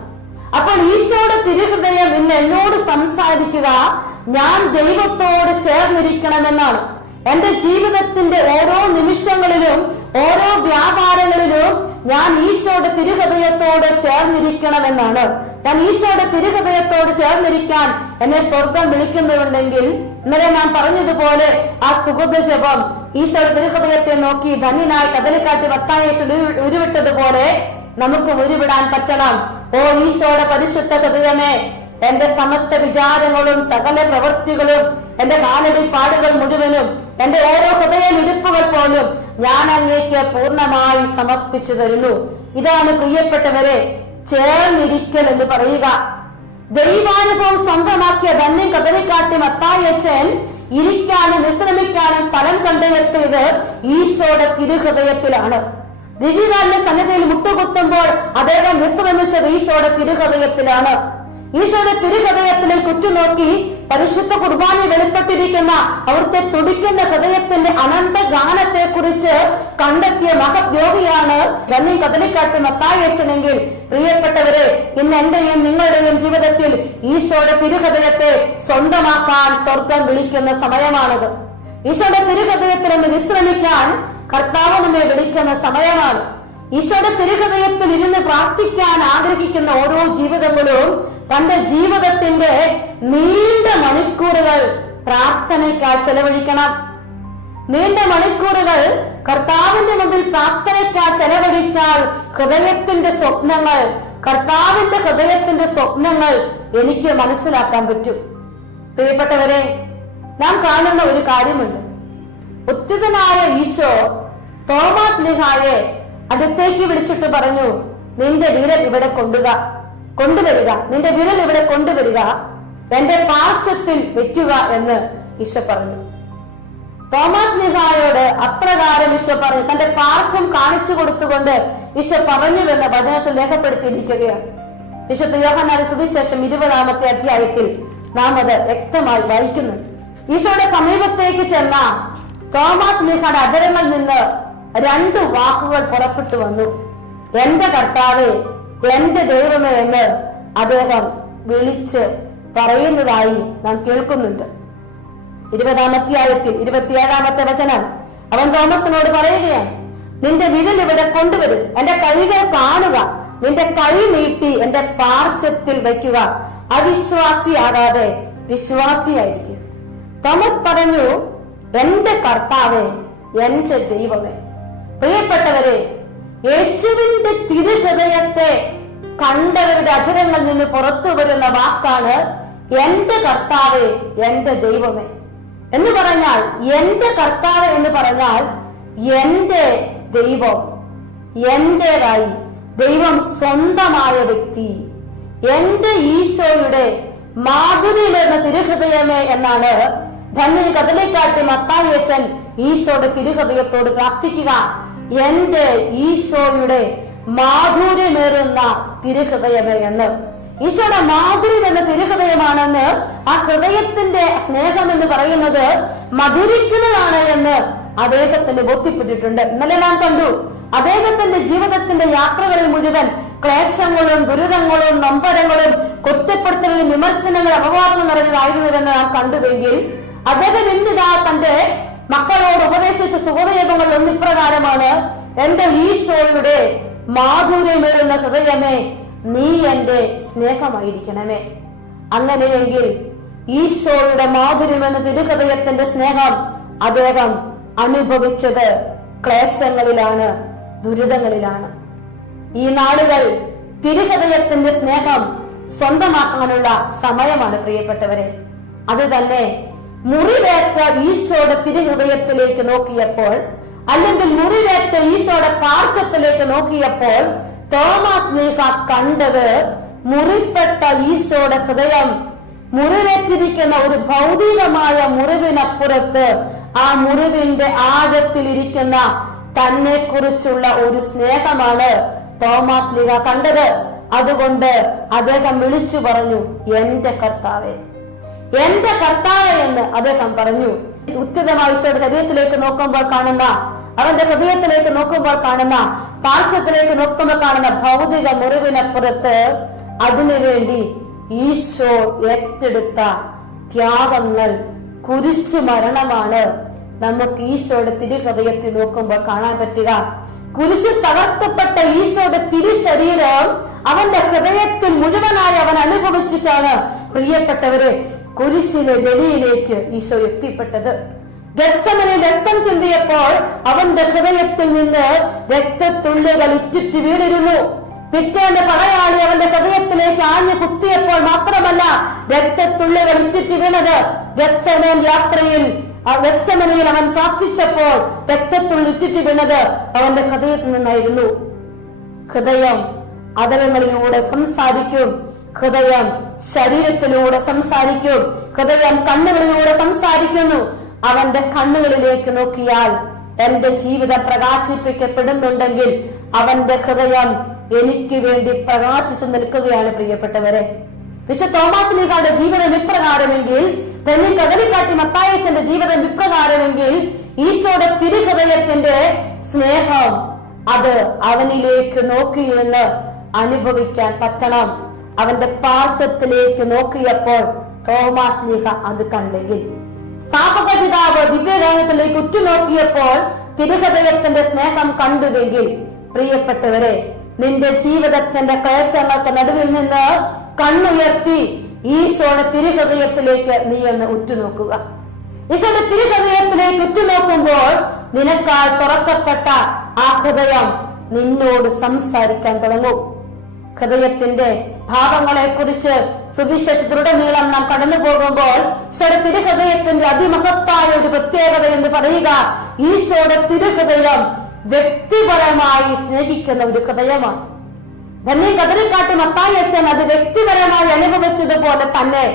അപ്പോൾ ഈശോയുടെ തിരുഹൃദയം ഇന്ന് എന്നോട് സംസാരിക്കുക, ഞാൻ ദൈവത്തോട് ചേർന്നിരിക്കണമെന്നാണ്. എന്റെ ജീവിതത്തിന്റെ ഓരോ നിമിഷങ്ങളിലും ഓരോ വ്യാപാരങ്ങളിലും ഞാൻ ഈശോയുടെ തിരുഹൃദയത്തോട് ചേർന്നിരിക്കണമെന്നാണ്. ഞാൻ ഈശോയുടെ തിരുഹൃദയത്തോട് ചേർന്നിരിക്കാൻ എന്നെ സ്വർഗം വിളിക്കുന്നുണ്ടെങ്കിൽ, ഇന്നലെ ഞാൻ പറഞ്ഞതുപോലെ ആ സുഗത ജപം ഈശോയുടെ തിരുഹൃദയത്തെ നോക്കി ധന്യനായി കദളിക്കാട്ടി മത്തായി ഉരുവിട്ടതുപോലെ നമുക്ക് ഉരുവിടാൻ പറ്റണം. ഓ ഈശോയുടെ പരിശുദ്ധ ഹൃദയമേ, എന്റെ സമസ്ത വിചാരങ്ങളും സകല പ്രവൃത്തികളും എന്റെ കാലടി പാടുകൾ മുഴുവനും എന്റെ ഓരോ ഹൃദയ ഇടുപ്പുകൾ പോലും ഞാൻ അങ്ങേക്ക് പൂർണ്ണമായി സമർപ്പിച്ചു തരുന്നു. ഇതാണ് പ്രിയപ്പെട്ടവരെ ചേർന്നിരിക്കൽ എന്ന് പറയുക. ദൈവാനുഭവം സ്വന്തമാക്കിയ ധന്യം കദളിക്കാട്ടി മത്തായി അച്ഛൻ ഇരിക്കാനും വിശ്രമിക്കാനും സ്ഥലം കണ്ടെത്തിയത് ഈശോയുടെ തിരുഹൃദയത്തിലാണ്. ദിവ്യകാരുണ്യ സന്നിധിയിൽ മുട്ടുകുത്തുമ്പോൾ അദ്ദേഹം വിശ്രമിച്ചത് ഈശോയുടെ തിരുഹൃദയത്തിലാണ്. ഈശോയുടെ തിരുഹൃദയത്തിലേക്ക് ഉറ്റുനോക്കി പരിശുദ്ധ കുർബാന വെളിപ്പെട്ടിരിക്കുന്ന അവിടുത്തെ തുടിക്കുന്ന ഹൃദയത്തിന്റെ അനന്ത ഗാനത്തെ കുറിച്ച് കണ്ടെത്തിയ മഹദ്യോഗിയാണ് ധന്യം കദളിക്കാട്ടി മത്തായി അച്ഛനെങ്കിൽ, പ്രിയപ്പെട്ടവരെ, ഇന്ന് എന്റെയും നിങ്ങളുടെയും ജീവിതത്തിൽ ഈശോയുടെ തിരുഹൃദയത്തെ സ്വന്തമാക്കാൻ സ്വർഗം വിളിക്കുന്ന സമയമാണത്. ഈശോയുടെ തിരുഹൃദയത്തിൽ ഒന്ന് വിശ്രമിക്കാൻ കർത്താവ് നമ്മെ വിളിക്കുന്ന സമയമാണ്. ഈശോയുടെ തിരുഹൃദയത്തിൽ ഇരുന്ന് പ്രാർത്ഥിക്കാൻ ആഗ്രഹിക്കുന്ന ഓരോ ജീവിതങ്ങളും തന്റെ ജീവിതത്തിന്റെ നീണ്ട മണിക്കൂറുകൾ പ്രാർത്ഥനയ്ക്കായി ചെലവഴിക്കണം. നീണ്ട മണിക്കൂറുകൾ കർത്താവിന്റെ മുമ്പിൽ പ്രാർത്ഥനയ്ക്കായി ചെലവഴിച്ചാൽ ഹൃദയത്തിന്റെ സ്വപ്നങ്ങൾ, കർത്താവിന്റെ ഹൃദയത്തിന്റെ സ്വപ്നങ്ങൾ എനിക്ക് മനസ്സിലാക്കാൻ പറ്റും. പ്രിയപ്പെട്ടവരെ, നാം കാണുന്ന ഒരു കാര്യമുണ്ട്. ഉത്തിതനായ ഈശോ തോമാസ് സ്ലീഹായെ അടുത്തേക്ക് വിളിച്ചിട്ട് പറഞ്ഞു, നിന്റെ വിരൽ ഇവിടെ കൊണ്ടുവരിക, നിന്റെ വിരൽ ഇവിടെ കൊണ്ടുവരിക, എന്റെ പാർശ്വത്തിൽ വെക്കുക എന്ന് ഈശോ പറഞ്ഞു. തോമാസ് സ്ലീഹായോട് അപ്രകാരം ഈശോ പറഞ്ഞു, തന്റെ പാർശ്വം കാണിച്ചു കൊടുത്തുകൊണ്ട് ഈശോ പറഞ്ഞുവെന്ന് വചനത്തിൽ രേഖപ്പെടുത്തിയിരിക്കുകയാണ്. വിശുദ്ധ യോഹന്നാന്റെ സുവിശേഷം 20-ാമത്തെ അധ്യായത്തിൽ നാം അത് വ്യക്തമായി വായിക്കുന്നു. ഈശോയുടെ സമീപത്തേക്ക് ചെന്ന തോമാസ് ലീഹായുടെ അധരങ്ങളിൽ നിന്ന് 2 വാക്കുകൾ പുറപ്പെട്ടു വന്നു. എന്റെ കർത്താവേ, എന്റെ ദൈവമേ എന്ന് അദ്ദേഹം വിളിച്ച് പറയുന്നതായി നാം കേൾക്കുന്നുണ്ട്. 20-ാം അധ്യായത്തിൽ 27-ാമത്തെ വചനം അവൻ തോമസിനോട് പറയുകയാണ്, നിന്റെ വിരൽ ഇവിടെ കൊണ്ടുവരും, എന്റെ കൈകൾ കാണുക, നിന്റെ കൈ നീട്ടി എന്റെ പാർശ്വത്തിൽ വയ്ക്കുക, അവിശ്വാസിയാകാതെ വിശ്വാസിയായിരിക്കും. തോമസ് പറഞ്ഞു, എന്റെ കർത്താവേ, എന്റെ ദൈവമേ. പ്രിയപ്പെട്ടവരെ, യേശുവിന്റെ തിരുഹൃദയത്തെ കണ്ടവരുടെ അധരങ്ങളിൽ നിന്ന് പുറത്തു വരുന്ന വാക്കാണ് എന്റെ കർത്താവേ, എന്റെ ദൈവമേ എന്ന് പറഞ്ഞാൽ, എന്റെ കർത്താവ് എന്ന് പറഞ്ഞാൽ എന്റെ ദൈവം, എന്റേതായി ദൈവം സ്വന്തമായ വ്യക്തി, എന്റെ ഈശോയുടെ മാധുര്യമേറുന്ന തിരുഹൃദയമേ എന്നാണ് ധന്യ കദളിക്കാട്ടി മത്തായി അച്ഛൻ ഈശോയുടെ തിരുഹൃദയത്തോട് പ്രാർത്ഥിക്കുക. എന്റെ ഈശോയുടെ മാധുര്യമേറുന്ന തിരുഹൃദയമേ എന്ന്. ഈശോയുടെ മാധുര്യം എന്ന തിരുഹൃദയമാണെന്ന്, ആ ഹൃദയത്തിന്റെ സ്നേഹം എന്ന് പറയുന്നത് മധുരിക്കുന്നതാണ് എന്ന് അദ്ദേഹത്തിന് ബോധ്യപ്പെട്ടിട്ടുണ്ട്. ഇന്നലെ നാം കണ്ടു, അദ്ദേഹത്തിന്റെ ജീവിതത്തിന്റെ യാത്രകളിൽ മുഴുവൻ ക്ലേശങ്ങളും ദുരിതങ്ങളും നൊമ്പരങ്ങളും കുറ്റപ്പെടുത്തലും വിമർശനങ്ങളും അപവാദങ്ങളും നിറഞ്ഞതായിരുന്നുവെന്ന് നാം കണ്ടുവെങ്കിൽ, അദ്ദേഹം ഇന്നിതാ തന്റെ മക്കളോട് ഉപദേശിച്ച സുഹൃതയോഗങ്ങൾ ഒന്നിപ്രകാരമാണ്, എന്റെ ഈശോയുടെ മാധുര്യമേറുന്ന ഹൃദയമേ, നീ എന്റെ സ്നേഹമായിരിക്കണമേ. അങ്ങനെയെങ്കിൽ ഈശോയുടെ മാധുര്യമെന്ന തിരുഹൃദയത്തിന്റെ സ്നേഹം അദ്ദേഹം അനുഭവിച്ചത് ക്ലേശങ്ങളിലാണ്, ദുരിതങ്ങളിലാണ്. ഈ നാളുകൾ തിരുഹൃദയത്തിന്റെ സ്നേഹം സ്വന്തമാക്കാനുള്ള സമയമാണ് പ്രിയപ്പെട്ടവരെ. അത് തന്നെ മുറിവേറ്റ ഈശോയുടെ തിരുഹൃദയത്തിലേക്ക് നോക്കിയപ്പോൾ, അല്ലെങ്കിൽ മുറിവേറ്റ ഈശോയുടെ പാർശ്വത്തിലേക്ക് നോക്കിയപ്പോൾ തോമാസ് ലീഹ കണ്ടത് മുറിപ്പെട്ട ഈശോയുടെ ഹൃദയം, മുറിവേറ്റിരിക്കുന്ന ഒരു ഭൗതികമായ മുറിവിനപ്പുറത്ത് ആ മുറിവിന്റെ ആഴത്തിലിരിക്കുന്ന തന്നെ കുറിച്ചുള്ള ഒരു സ്നേഹമാണ് തോമാസ് ലീഹ കണ്ടത്. അതുകൊണ്ട് അദ്ദേഹം വിളിച്ചു പറഞ്ഞു, എന്റെ കർത്താവേ, എന്റെ കർത്താവേ എന്ന് അദ്ദേഹം പറഞ്ഞു. ഉത്തിതമായ ഈശോയുടെ ശരീരത്തിലേക്ക് നോക്കുമ്പോൾ കാണുന്ന, അവന്റെ ഹൃദയത്തിലേക്ക് നോക്കുമ്പോൾ കാണുന്ന, പാർശ്വത്തിലേക്ക് നോക്കുമ്പോൾ കാണുന്ന ഭൗതിക മുറിവിനപ്പുറത്ത് അതിനുവേണ്ടി ഈശോ ഏറ്റെടുത്ത ത്യാഗങ്ങൾ, കുരിശു മരണമാണ് നമുക്ക് ഈശോയുടെ തിരുഹൃദയത്തിൽ നോക്കുമ്പോൾ കാണാൻ പറ്റുക. കുരിശു തകർക്കപ്പെട്ട ഈശോയുടെ തിരുശരീരം അവന്റെ ഹൃദയത്തിൽ മുഴുവനായി അവൻ അനുഭവിച്ചിട്ടാണ് പ്രിയപ്പെട്ടവരെ കുരിശിലെ ബലിയിലേക്ക് ഈശോ എത്തിപ്പെട്ടത്. ഗത്സമനിൽ രക്തം ചിന്തിയപ്പോൾ അവന്റെ ഹൃദയത്തിൽ നിന്ന് രക്തത്തുള്ളികൾ ഇറ്റിറ്റ് വീണിരുന്നു. പിറ്റേന്ന് പടയാളി അവന്റെ ഹൃദയത്തിലേക്ക് ആഞ്ഞു കുത്തിയപ്പോൾ മാത്രമല്ല രക്തത്തുള്ളികൾ ഇറ്റിറ്റ് വീണത്, ഗത്സമൻ യാത്രയിൽ ഗത്സമനിയിൽ അവൻ പ്രാർത്ഥിച്ചപ്പോൾ രക്തത്തുള്ളി ഇറ്റിറ്റ് വീണത് അവന്റെ ഹൃദയത്തിൽ നിന്നായിരുന്നു. ഹൃദയം അധരങ്ങളിലൂടെ സംസാരിക്കും, ഹൃദയം ശരീരത്തിലൂടെ സംസാരിക്കും, ഹൃദയം കണ്ണുകളിലൂടെ സംസാരിക്കുന്നു. അവന്റെ കണ്ണുകളിലേക്ക് നോക്കിയാൽ എന്റെ ജീവിതം പ്രകാശിപ്പിക്കപ്പെടുന്നുണ്ടെങ്കിൽ അവന്റെ ഹൃദയം എനിക്ക് വേണ്ടി പ്രകാശിച്ചു നിൽക്കുകയാണ് പ്രിയപ്പെട്ടവരെ. വിശുദ്ധ തോമാസ് ലീഹയുടെ ജീവിതം ഇപ്രകാരമെങ്കിൽ, ധന്യ കദളിക്കാട്ടി മത്തായി അച്ഛന്റെ ജീവിതം ഇപ്രകാരമെങ്കിൽ, ഈശോയുടെ തിരുഹൃദയത്തിന്റെ സ്നേഹം അത് അവനിലേക്ക് നോക്കിയെന്ന് അനുഭവിക്കാൻ പറ്റണം. അവന്റെ പാർശ്വത്തിലേക്ക് നോക്കിയപ്പോൾ തോമാസ് ലീഹ അത് കണ്ടെങ്കിൽ, സ്ഥാപക പിതാവ് ദിവ്യകാര്യത്തിലേക്ക് ഉറ്റുനോക്കിയപ്പോൾ തിരുഹൃദയത്തിന്റെ സ്നേഹം കണ്ടുവെങ്കിൽ, പ്രിയപ്പെട്ടവരെ, നിന്റെ ജീവിതത്തിന്റെ ക്ലേശങ്ങൾക്ക് നടുവിൽ നിന്ന് കണ്ണുയർത്തി ഈശോയുടെ തിരുഹൃദയത്തിലേക്ക് നീ ഒന്ന് ഉറ്റുനോക്കുക. ഈശോയുടെ തിരുഹൃദയത്തിലേക്ക് ഉറ്റുനോക്കുമ്പോൾ നിനക്കാൽ തുറക്കപ്പെട്ട ആ ഹൃദയം നിന്നോട് സംസാരിക്കാൻ തുടങ്ങും. ഹൃദയത്തിന്റെ ഭാവങ്ങളെ കുറിച്ച് സുവിശേഷത്തിലുടനീളം നാം കടന്നു പോകുമ്പോൾ ഈശോയുടെ തിരുഹൃദയത്തിന്റെ അതിമഹത്തായ ഒരു പ്രത്യേകത എന്ന് പറയുക, ഈശോയുടെ തിരുഹൃദയം വ്യക്തിപരമായി സ്നേഹിക്കുന്ന ഒരു ഹൃദയമാണ്. ധന്യ കദളിക്കാട്ടി മത്തായി അച്ഛൻ അത് വ്യക്തിപരമായി അനുഭവിച്ചതുപോലെ തന്നെ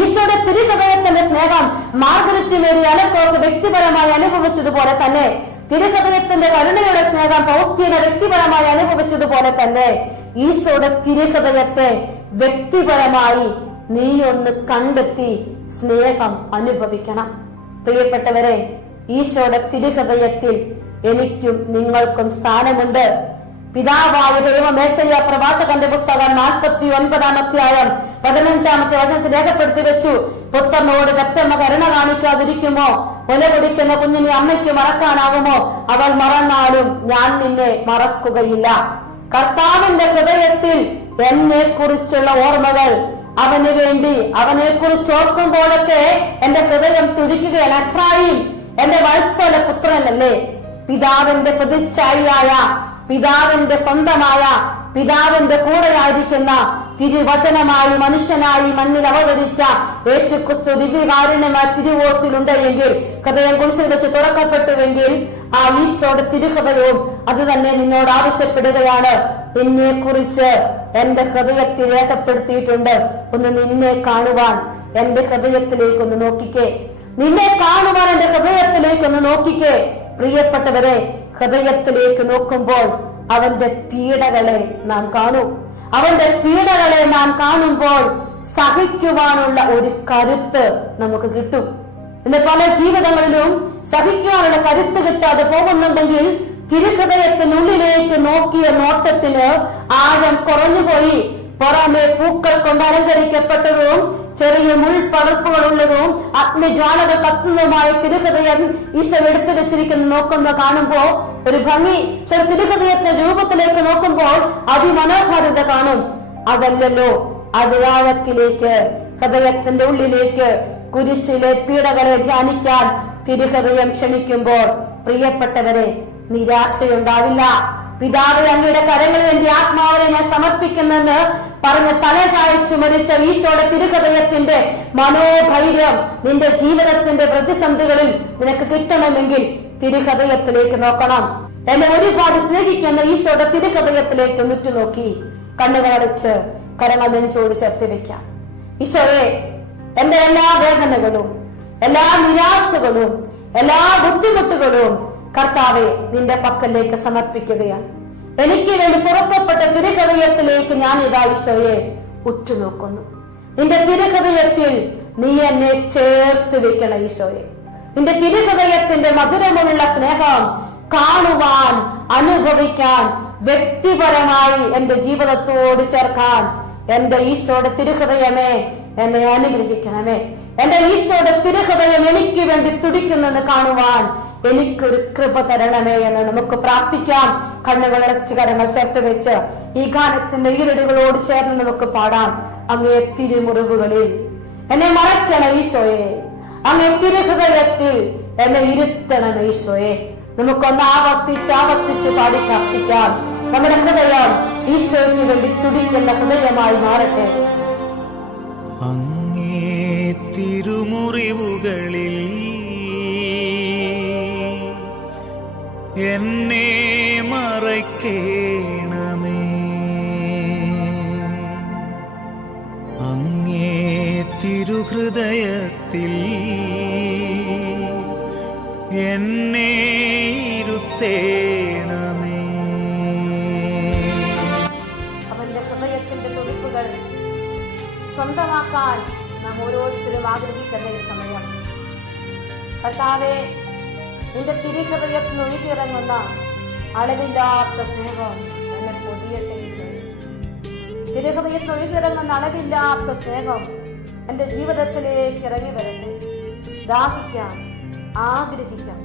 ഈശോയുടെ തിരുഹൃദയത്തിന്റെ സ്നേഹം മാർഗരറ്റ് മേരി അലക്കോർക്ക് വ്യക്തിപരമായി അനുഭവിച്ചതുപോലെ തന്നെ, തിരുഹൃദയത്തിന്റെ കരുണയുടെ സ്നേഹം പൗസ്തീന വ്യക്തിപരമായി അനുഭവിച്ചതുപോലെ തന്നെ ഈശോയുടെ തിരുഹൃദയത്തെ വ്യക്തിപരമായി നീ ഒന്ന് കണ്ടെത്തി സ്നേഹം അനുഭവിക്കണം. പ്രിയപ്പെട്ടവരെ, ഈശോയുടെ തിരുഹൃദയത്തിൽ എനിക്കും നിങ്ങൾക്കും സ്ഥാനമുണ്ട്. പിതാവായ ദൈവം യേശയ്യാ പ്രവാചകന്റെ പുസ്തകം 49-ാം അധ്യായം 15-ാമത്തെ വചനത്തിൽ രേഖപ്പെടുത്തി വെച്ചു, പുത്രനോട് പെറ്റമ്മ കരുണ കാണിക്കാതിരിക്കുമോ? മുല കുടിക്കുന്ന കുഞ്ഞിനെ അമ്മയ്ക്ക് മറക്കാനാവുമോ? അവൾ മറന്നാലും ഞാൻ നിന്നെ മറക്കുകയില്ല. കർത്താവിന്റെ ഹൃദയത്തിൽ എന്നെ കുറിച്ചുള്ള ഓർമ്മകൾ, അവന് വേണ്ടി അവനെ കുറിച്ച് ഓർക്കുമ്പോഴൊക്കെ എന്റെ ഹൃദയം തുടിക്കുകയാണ്. എഫ്രായിം എന്റെ വത്സല പുത്രനല്ലേ, പിതാവിന്റെ പ്രതിച്ഛായിയായ, പിതാവിന്റെ സ്വന്തമായ, പിതാവിന്റെ കൂടെയായിരിക്കുന്ന തിരുവചനമായി മനുഷ്യനായി മണ്ണിൽ അവതരിച്ച യേശുക്രിസ്തു ദിവ്യകാരുണ്യമായ തിരുവോസ്തിലുണ്ട് എങ്കിൽ, ഹൃദയം കുരിശിൽ വെച്ച് തുറക്കപ്പെട്ടുവെങ്കിൽ, ആ ഈശോയുടെ തിരുഹൃദയവും അത് തന്നെ നിന്നോട് ആവശ്യപ്പെടുകയാണ്. നിന്നെ കുറിച്ച് എന്റെ ഹൃദയത്തിൽ രേഖപ്പെടുത്തിയിട്ടുണ്ട്. ഒന്ന് നിന്നെ കാണുവാൻ എന്റെ ഹൃദയത്തിലേക്കൊന്ന് നോക്കിക്കേ. നിന്നെ കാണുവാൻ എന്റെ ഹൃദയത്തിലേക്കൊന്ന് നോക്കിക്കേ. പ്രിയപ്പെട്ടവരെ, ഹൃദയത്തിലേക്ക് നോക്കുമ്പോൾ അവന്റെ പീഡകളെ നാം കാണൂ. അവന്റെ പീഡകളെ നാം കാണുമ്പോൾ സഹിക്കുവാനുള്ള ഒരു കരുത്ത് നമുക്ക് കിട്ടും. ഇന്ന് പല ജീവിതങ്ങളിലും സഹിക്കുവാനുള്ള കരുത്ത് കിട്ടാതെ പോകുന്നുണ്ടെങ്കിൽ തിരുഹൃദയത്തിനുള്ളിലേക്ക് നോക്കിയ നോട്ടത്തിന് ആഴം കുറഞ്ഞുപോയി. പുറമെ പൂക്കൾ കൊണ്ട് അലങ്കരിക്കപ്പെട്ടതും ചെറിയ മുൾപടർപ്പുകളുള്ളതും അഗ്നിജ്വാലകൾ കത്തുന്നതുമായ തിരുഹൃദയം ഈശോ എടുത്തു വെച്ചിരിക്കുന്ന നോക്കുന്ന കാണുമ്പോൾ ഒരു ഭംഗി. ചില തിരുഹൃദയത്തിന്റെ രൂപത്തിലേക്ക് നോക്കുമ്പോൾ അതിമനോഹാരിത കാണും. അതല്ലല്ലോ, അതിരാഴത്തിലേക്ക്, ഹൃദയത്തിന്റെ ഉള്ളിലേക്ക് കുരിശിലെ പീഡകളെ ധ്യാനിക്കാൻ തിരുഹൃദയം ക്ഷണിക്കുമ്പോൾ പ്രിയപ്പെട്ടവരെ, നിരാശയുണ്ടാവില്ല. പിതാവെ, അങ്ങയുടെ കരങ്ങളിൽ എന്റെ ആത്മാവിനെ ഞാൻ സമർപ്പിക്കുന്നെന്ന് പറഞ്ഞ് തലചായ്ച്ചു മരിച്ച ഈശോയുടെ തിരുഹൃദയത്തിന്റെ മനോധൈര്യം നിന്റെ ജീവിതത്തിന്റെ പ്രതിസന്ധികളിൽ നിനക്ക് കിട്ടണമെങ്കിൽ തിരുഹൃദയത്തിലേക്ക് നോക്കണം. എന്നെ ഒരുപാട് സ്നേഹിക്കുന്ന ഈശോയുടെ തിരുഹൃദയത്തിലേക്ക് ഉറ്റുനോക്കി കണ്ണുകളടച്ച് കരങ്ങൾ നെഞ്ചോട് ചേർത്ത് വെക്കാം. ഈശോയെ, എന്റെ എല്ലാ വേദനകളും, എല്ലാ നിരാശകളും, എല്ലാ ബുദ്ധിമുട്ടുകളും കർത്താവെ നിന്റെ പക്കലേക്ക് സമർപ്പിക്കുകയാണ്. എനിക്ക് വേണ്ടി തുറക്കപ്പെട്ട തിരുഹൃദയത്തിലേക്ക് ഞാൻ ഇതാ ഈശോയെ ഉറ്റുനോക്കുന്നു. നിന്റെ തിരുഹൃദയത്തിൽ നീ എന്നെ ചേർത്ത് വെക്കണം ഈശോയെ. നിന്റെ തിരുഹൃദയത്തിന്റെ മധുരമുള്ള സ്നേഹം കാണുവാൻ, അനുഭവിക്കാൻ, വ്യക്തിപരമായി എന്റെ ജീവിതത്തോട് ചേർക്കാൻ എന്റെ ഈശോയുടെ തിരുഹൃദയമേ എന്നെ അനുഗ്രഹിക്കണമേ. എന്റെ ഈശോയുടെ തിരുഹൃദയം എനിക്ക് വേണ്ടി തുടിക്കുന്നെന്ന് കാണുവാൻ എനിക്കൊരു കൃപ തരണമേ എന്ന് നമുക്ക് പ്രാർത്ഥിക്കാം. കണ്ണുകളടച്ച് കരങ്ങൾ ചേർത്ത് വെച്ച് ഈ ഗാനത്തിന്റെ ഈരടികളോട് ചേർന്ന് നമുക്ക് പാടാം. അങ്ങേ തിരുമുറിവുകളിൽ എന്നെ മറയ്ക്കണം ഈശോയെ, അങ്ങേ തിരുഹൃദയത്തിൽ എന്നെ ഇരുത്തണം ഈശോയെ. നമുക്കൊന്ന് ആവർത്തിച്ച് പാടി പ്രാർത്ഥിക്കാം. നമ്മുടെ ഹൃദയം ഈശോയ്ക്ക് വേണ്ടി തുടിക്കുന്ന ഹൃദയമായി മാറട്ടെ. അങ്ങേ തിരുമുറിവുകളിൽ എന്നെ മറയ്ക്കേണമേ, അങ്ങേ തിരുഹൃദയത്തിൽ എന്നെ ഇരുത്തേണമേ. അവന്റെ ഹൃദയത്തിന്റെ തുടിപ്പുകൾ സ്വന്തമാക്കാൻ നാം ഓരോരുത്തരും ആഗ്രഹിക്കുന്ന ഈ സമയം കർത്താവേ, നിന്റെ തിരുഹൃദയത്തിന് ഒഴുകിയിറങ്ങുന്ന അളവില്ലാത്ത സ്നേഹം എന്നെ പൊതിയട്ടെ ഈശോയെ. തിരുഹൃദയത്തിന് ഒഴുകിയിറങ്ങുന്ന അളവില്ലാത്ത സ്നേഹം എന്റെ ജീവിതത്തിലേക്ക് ഇറങ്ങി വരട്ടെ. ദാഹിക്കാം, ആഗ്രഹിക്കാം.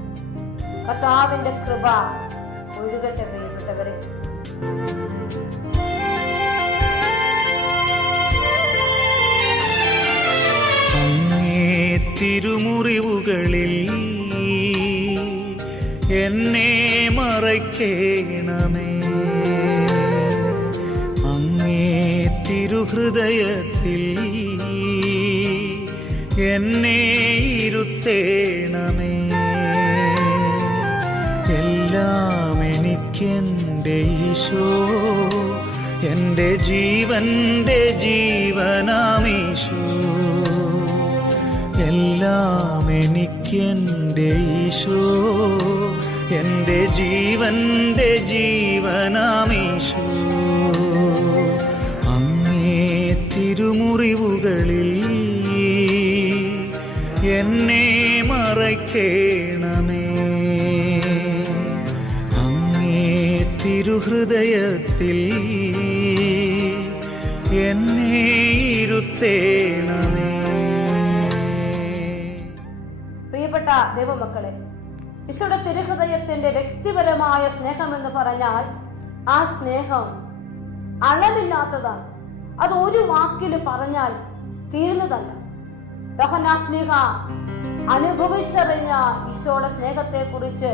കർത്താവിന്റെ കൃപ ഒഴുകട്ടെ പ്രിയപ്പെട്ടവരെ. അങ്ങേ തിരുമുറിവുകളിൽ എന്നെ മറയ്ക്കേണമേ, അങ്ങേ തിരുഹൃദയത്തിൽ എന്നെ ഇരുത്തേണമേ. എല്ലാം എനിക്കെന്റെ ഈശോ, എന്റെ ജീവന്റെ ജീവനാമീശോ. എല്ലാം എനിക്കെന്റെ ഈശോ, എന്റെ ജീവന്റെ ജീവനാമീശോ. തിരുമുറിവുകളിൽ എന്നെ മറയ്ക്കേണമേ. അങ്ങേ തിരുഹൃദയത്തിൽ എന്നെ ഇരുത്തേണമേ. പ്രിയപ്പെട്ട ദൈവമക്കളെ, ഈശോയുടെ തിരുഹൃദയത്തിന്റെ വ്യക്തിപരമായ സ്നേഹമെന്ന് പറഞ്ഞാൽ ആ സ്നേഹം അളവില്ലാത്തതാണ്. അത് ഒരു വാക്കിൽ പറഞ്ഞാൽ തീർന്നതല്ല. യോഹന്നാൻ സ്ലീഹ അനുഭവിച്ചറിഞ്ഞ ഈശോയുടെ സ്നേഹത്തെ കുറിച്ച്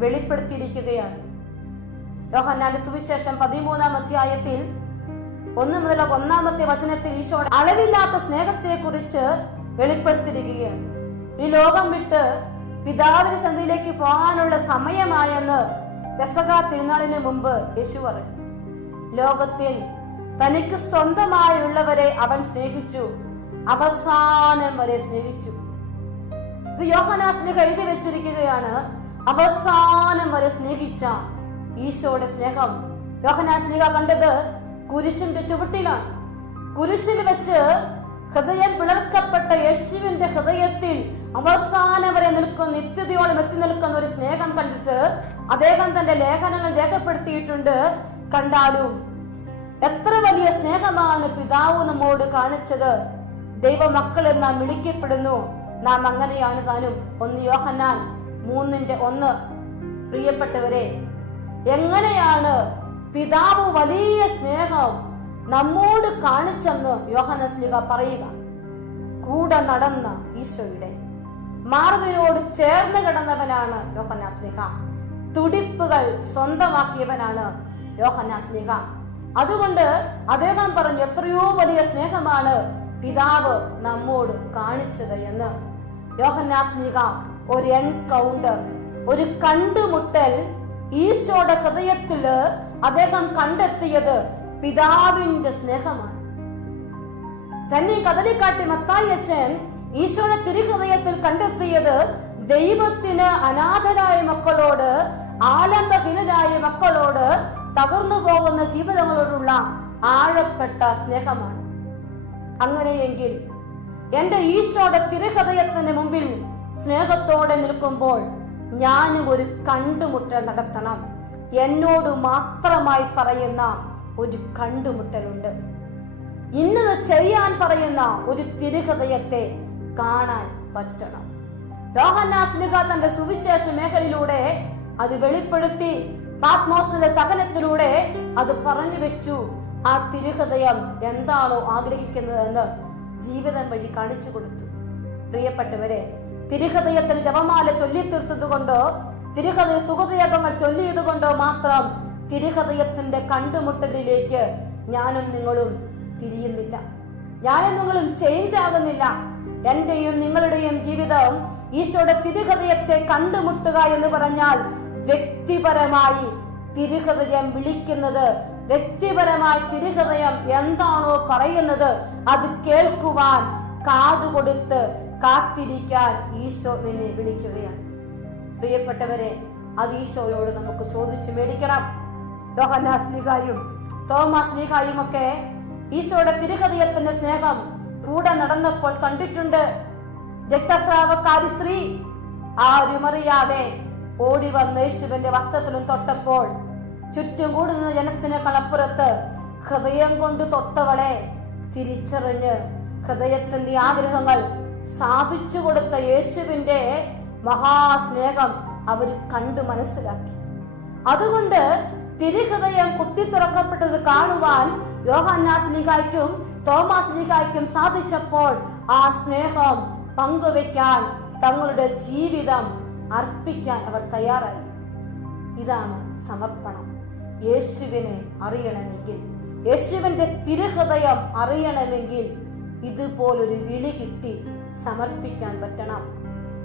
വെളിപ്പെടുത്തിയിരിക്കുകയാണ്. യോഹന്നാന്റെ സുവിശേഷം 13-ാം അധ്യായത്തിൽ 1 മുതൽ 1-ാമത്തെ വചനത്തിൽ ഈശോയുടെ അളവില്ലാത്ത സ്നേഹത്തെ കുറിച്ച് വെളിപ്പെടുത്തിയിരിക്കുകയാണ്. ഈ ലോകം വിട്ട് പിതാവിന്റെ സന്നിധിയിലേക്ക് പോകാനുള്ള സമയമായെന്ന് പെസഹ തിരുനാളിന് മുമ്പ് യേശു പറഞ്ഞു. ലോകത്തിൽ തനിക്ക് സ്വന്തമായുള്ളവരെ അവൻ സ്നേഹിച്ചു, അവസാനം വരെ സ്നേഹിച്ചു. ഇത് യോഹന്നാൻ സ്ലീഹ എഴുതി വെച്ചിരിക്കുകയാണ്. അവസാനം വരെ സ്നേഹിച്ച ഈശോയുടെ സ്നേഹം യോഹന്നാൻ സ്ലീഹ കണ്ടത് കുരിശിന്റെ ചുവട്ടിലാണ്. കുരിശിൽ വെച്ച് ഹൃദയം പിളർക്കപ്പെട്ട യേശുവിന്റെ ഹൃദയത്തിൽ അവസാനം വരെ നിൽക്കുന്ന, നിത്യതയോളം എത്തി നിൽക്കുന്ന ഒരു സ്നേഹം കണ്ടിട്ട് അദ്ദേഹം തന്റെ ലേഖനങ്ങൾ രേഖപ്പെടുത്തിയിട്ടുണ്ട്. കണ്ടാലും എത്ര വലിയ സ്നേഹമാണ് പിതാവ് നമ്മോട് കാണിച്ചത്. ദൈവമക്കൾ നാം വിളിക്കപ്പെടുന്നു, നാം അങ്ങനെയാണ് താനും. 1 യോഹന്നാൻ 3:1. പ്രിയപ്പെട്ടവരെ, എങ്ങനെയാണ് പിതാവ് വലിയ സ്നേഹം നമ്മോട് കാണിച്ചെന്ന് യോഹന്നാൻ സ്ലീഹ പറയുക. കൂടെ നടന്ന ഈശോയുടെ മാർവിനോട് ചേർന്ന് കിടന്നവനാണ് യോഹന്നാൻ സ്ലീഹ. തുടിപ്പുകൾ സ്വന്തമാക്കിയവനാണ് യോഹന്നാൻ സ്ലീഹ. അതുകൊണ്ട് അദ്ദേഹം പറഞ്ഞു, എത്രയോ വലിയ സ്നേഹമാണ് പിതാവ് നമ്മോട് കാണിച്ചത് എന്ന്. യോഹന്നാൻ സ്ലീഹ ഒരു എൻകൗണ്ടർ, ഒരു കണ്ടുമുട്ടൽ ഈശോയുടെ ഹൃദയത്തില് അദ്ദേഹം കണ്ടെത്തിയത് പിതാവിന്റെ സ്നേഹമാണ്. തന്നെ കദളിക്കാട്ടി മത്തായി അച്ഛൻ ഈശോയുടെ തിരുഹൃദയത്തിൽ കണ്ടെത്തിയത് ദൈവത്തിന് അനാഥരായ മക്കളോട്, ആലംബഹീനരായ മക്കളോട്, തകർന്നു പോകുന്ന ജീവിതങ്ങളോടുള്ള ആഴപ്പെട്ട സ്നേഹമാണ്. അങ്ങനെയെങ്കിൽ എന്റെ ഈശോയുടെ തിരുഹൃദയത്തിന് മുമ്പിൽ സ്നേഹത്തോടെ നിൽക്കുമ്പോൾ ഞാനും ഒരു കണ്ടുമുട്ടൽ നടത്തണം. എന്നോട് മാത്രമായി പറയുന്ന ഒരു കണ്ടുമുട്ടലുണ്ട്. ഇന്നത് ചെയ്യാൻ പറയുന്ന ഒരു തിരുഹൃദയത്തെ കാണാൻ പറ്റണം. യോഹന്നാൻ സ്ലീഹ തന്റെ സുവിശേഷ മേഖലയിലൂടെ അത് വെളിപ്പെടുത്തി, പാത്മോസിന്റെ സഹനത്തിലൂടെ അത് പറഞ്ഞു വെച്ചു. ആ തിരുഹൃദയം എന്താണോ ആഗ്രഹിക്കുന്നതെന്ന് ജീവിതം വഴി കാണിച്ചു കൊടുത്തു. പ്രിയപ്പെട്ടവരെ, തിരുഹൃദയത്തിന് ജപമാല ചൊല്ലിത്തീർത്തതുകൊണ്ടോ തിരുഹൃദയ സുഹൃദയങ്ങൾ ചൊല്ലിയതുകൊണ്ടോ മാത്രം തിരുഹൃദയത്തിന്റെ കണ്ടുമുട്ടലിലേക്ക് ഞാനും നിങ്ങളും തിരിയുന്നില്ല. ഞാനും നിങ്ങളും ചേഞ്ച് ആകുന്നില്ല. എന്റെയും നിങ്ങളുടെയും ജീവിതം ഈശോയുടെ തിരുഹൃദയത്തെ കണ്ടുമുട്ടുക എന്ന് പറഞ്ഞാൽ വ്യക്തിപരമായി തിരുഹൃദയം വിളിക്കുന്നത്, വ്യക്തിപരമായി തിരുഹൃദയം എന്താണോ പറയുന്നത് അത് കേൾക്കുവാൻ കാതുകൊടുത്ത് കാത്തിരിക്കാൻ ഈശോ നിന്നെ വിളിക്കുകയാണ്. പ്രിയപ്പെട്ടവരെ, അത് ഈശോയോട് നമുക്ക് ചോദിച്ചു മേടിക്കണം. യോഹന്നാൻ സ്ലീഹായും തോമാസ് സ്ലീഹായും ഒക്കെ ഈശോയുടെ തിരുഹൃദയത്തിന്റെ സ്നേഹം കൂടെ നടന്നപ്പോൾ കണ്ടിട്ടുണ്ട്. രക്തസ്രാവക്കാരി സ്ത്രീ ആരുമറിയാതെ ഓടി വന്ന് യേശുവിന്റെ വസ്ത്രത്തിലും തൊട്ടപ്പോൾ ചുറ്റും കൂടുന്ന ജനത്തിന് കളപ്പുറത്ത് ഹൃദയം കൊണ്ട് തൊട്ടവളെ തിരിച്ചറിഞ്ഞ് ഹൃദയത്തിന്റെ ആഗ്രഹങ്ങൾ സാധിച്ചു കൊടുത്ത യേശുവിന്റെ മഹാസ്നേഹം അവർ കണ്ടു മനസ്സിലാക്കി. അതുകൊണ്ട് തിരുഹൃദയം കുത്തി തുറക്കപ്പെട്ടത് കാണുവാൻ യോഹന്നാൻ സ്ലീഹായ്ക്കും തോമാസ് സ്ലീഹായ്ക്കും സാധിച്ചപ്പോൾ ആ സ്നേഹം പങ്കുവെക്കാൻ, തങ്ങളുടെ ജീവിതം അർപ്പിക്കാൻ അവർ തയ്യാറായി. ഇതാണ് സമർപ്പണം. യേശുവിനെ അറിയണമെങ്കിൽ, യേശുവിന്റെ തിരുഹൃദയം അറിയണമെങ്കിൽ ഇതുപോലൊരു വിളി കിട്ടി സമർപ്പിക്കാൻ പറ്റണം.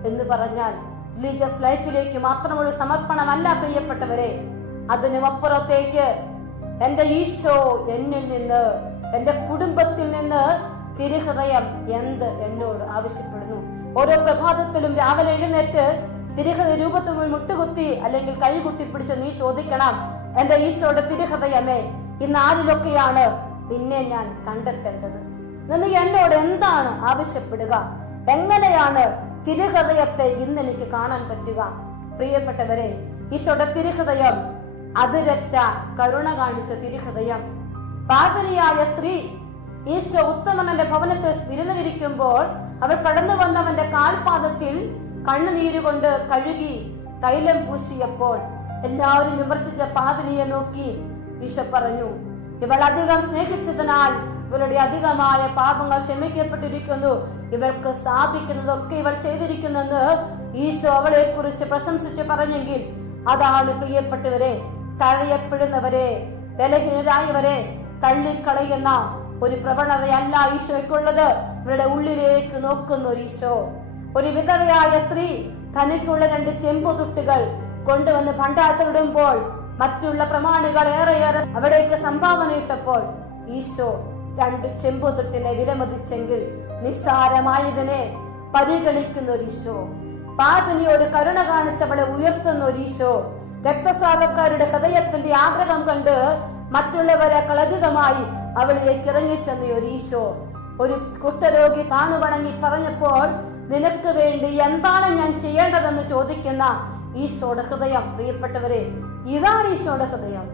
എന്ന് പറഞ്ഞാൽ റിലീജിയസ് ലൈഫിലേക്ക് മാത്രമുള്ള സമർപ്പണമല്ല പ്രിയപ്പെട്ടവരെ. അതിനുമപ്പുറത്തേക്ക് എന്റെ ഈശോ എന്നിൽ നിന്ന്, എന്റെ കുടുംബത്തിൽ നിന്ന് തിരുഹൃദയം എന്ത് എന്നോട് ആവശ്യപ്പെടുന്നു. ഓരോ പ്രഭാതത്തിലും രാവിലെ എഴുന്നേറ്റ് തിരുഹൃദയ രൂപത്തിൽ മുട്ടുകുത്തി അല്ലെങ്കിൽ കൈകുട്ടി പിടിച്ച് നീ ചോദിക്കണം, എന്റെ ഈശോയുടെ തിരുഹൃദയമേ, ഇന്ന് ആരിലൊക്കെയാണ് നിന്നെ ഞാൻ കണ്ടെത്തേണ്ടത്? നീ എന്നോട് എന്താണ് ആവശ്യപ്പെടുക? എങ്ങനെയാണ് തിരുഹൃദയത്തെ ഇന്ന് എനിക്ക് കാണാൻ പറ്റുക? പ്രിയപ്പെട്ടവരെ, ഈശോയുടെ തിരുഹൃദയം അതിരറ്റ കരുണ കാണിച്ച തിരുഹൃദയം. പാപിനിയായ സ്ത്രീ ഈശോ ഉത്തമന്റെ ഭവനത്തിൽ വിരുന്നിരിക്കുമ്പോൾ അവൾ കടന്നു വന്നവന്റെ കാൽപാദത്തിൽ കണ്ണുനീരുകൊണ്ട് കഴുകി തൈലം പൂശിയപ്പോൾ എല്ലാവരും വിമർശിച്ച പാപിനിയെ നോക്കി ഈശോ പറഞ്ഞു, ഇവൾ അധികം സ്നേഹിച്ചതിനാൽ ഇവളുടെ അധികമായ പാപങ്ങൾ ക്ഷമിക്കപ്പെട്ടിരിക്കുന്നു, ഇവൾക്ക് സാധിക്കുന്നതൊക്കെ ഇവൾ ചെയ്തിരിക്കുന്നെന്ന് ഈശോ അവളെ കുറിച്ച് പ്രശംസിച്ച് പറഞ്ഞെങ്കിൽ അതാണ് പ്രിയപ്പെട്ടവരെ, തഴയപ്പെടുന്നവരെ, ബലഹീനരായവരെ തള്ളിക്കളയുന്ന ഒരു പ്രവണതയല്ല ഈശോയ്ക്കുള്ളത്. ഇവരുടെ ഉള്ളിലേക്ക് നോക്കുന്ന ഒരു ഈശോ. ഒരു വിധവയായ സ്ത്രീ തനിക്കുള്ള 2 ചെമ്പുതുട്ടുകൾ കൊണ്ടുവന്ന് ഭണ്ഡാരത്തിടുമ്പോൾ മറ്റുള്ള പ്രമാണികൾ ഏറെയേറെ അവിടേക്ക് സംഭാവന ഇട്ടപ്പോൾ ഈശോ 2 ചെമ്പുതുട്ടിനെ വിലമതിച്ചെങ്കിൽ നിസ്സാരമായതിനെ പരിഗണിക്കുന്ന ഒരു ഈശോ. പാപിനിയോട് കരുണ കാണിച്ചവളെ ഉയർത്തുന്ന ഒരു ഈശോ. രക്തസ്രാവക്കാരുടെ ഹൃദയത്തിന്റെ ആഗ്രഹം കണ്ട് മറ്റുള്ളവരെക്കാളധികമായി അവളിലേക്ക് ഇറങ്ങിച്ചെന്ന ഒരു ഈശോ. ഒരു കുഷ്ഠരോഗി താണുവണങ്ങി പറഞ്ഞപ്പോൾ നിനക്ക് വേണ്ടി എന്താണ് ഞാൻ ചെയ്യേണ്ടതെന്ന് ചോദിക്കുന്ന ഈശോയുടെ ഹൃദയം. പ്രിയപ്പെട്ടവരെ, ഇതാണ് ഈശോയുടെ ഹൃദയം.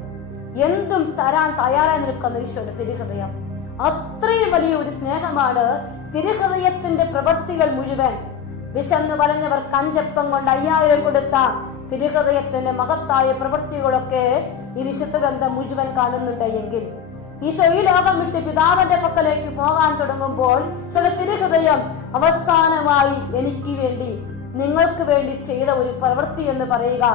എന്തും തരാൻ തയ്യാറായി നിൽക്കുന്ന ഈശോയുടെ തിരുഹൃദയം. അത്രയും വലിയ ഒരു സ്നേഹമാണ് തിരുഹൃദയത്തിന്റെ പ്രവൃത്തികൾ മുഴുവൻ. വിശന്നു വലഞ്ഞവർ കഞ്ചപ്പം കൊണ്ട് 5000 കൊടുത്ത തിരുഹൃദയത്തിന്റെ മഹത്തായ പ്രവൃത്തികളൊക്കെ ഈ വിശുദ്ധ ഗ്രന്ഥം മുഴുവൻ കാണുന്നുണ്ട് എങ്കിൽ ഈശോ ഈ ലോകം വിട്ട് പിതാവിന്റെ പക്കലേക്ക് പോകാൻ തുടങ്ങുമ്പോൾ തിരുഹൃദയം അവസാനമായി എനിക്ക് വേണ്ടി, നിങ്ങൾക്ക് വേണ്ടി ചെയ്ത ഒരു പ്രവൃത്തി എന്ന് പറയുക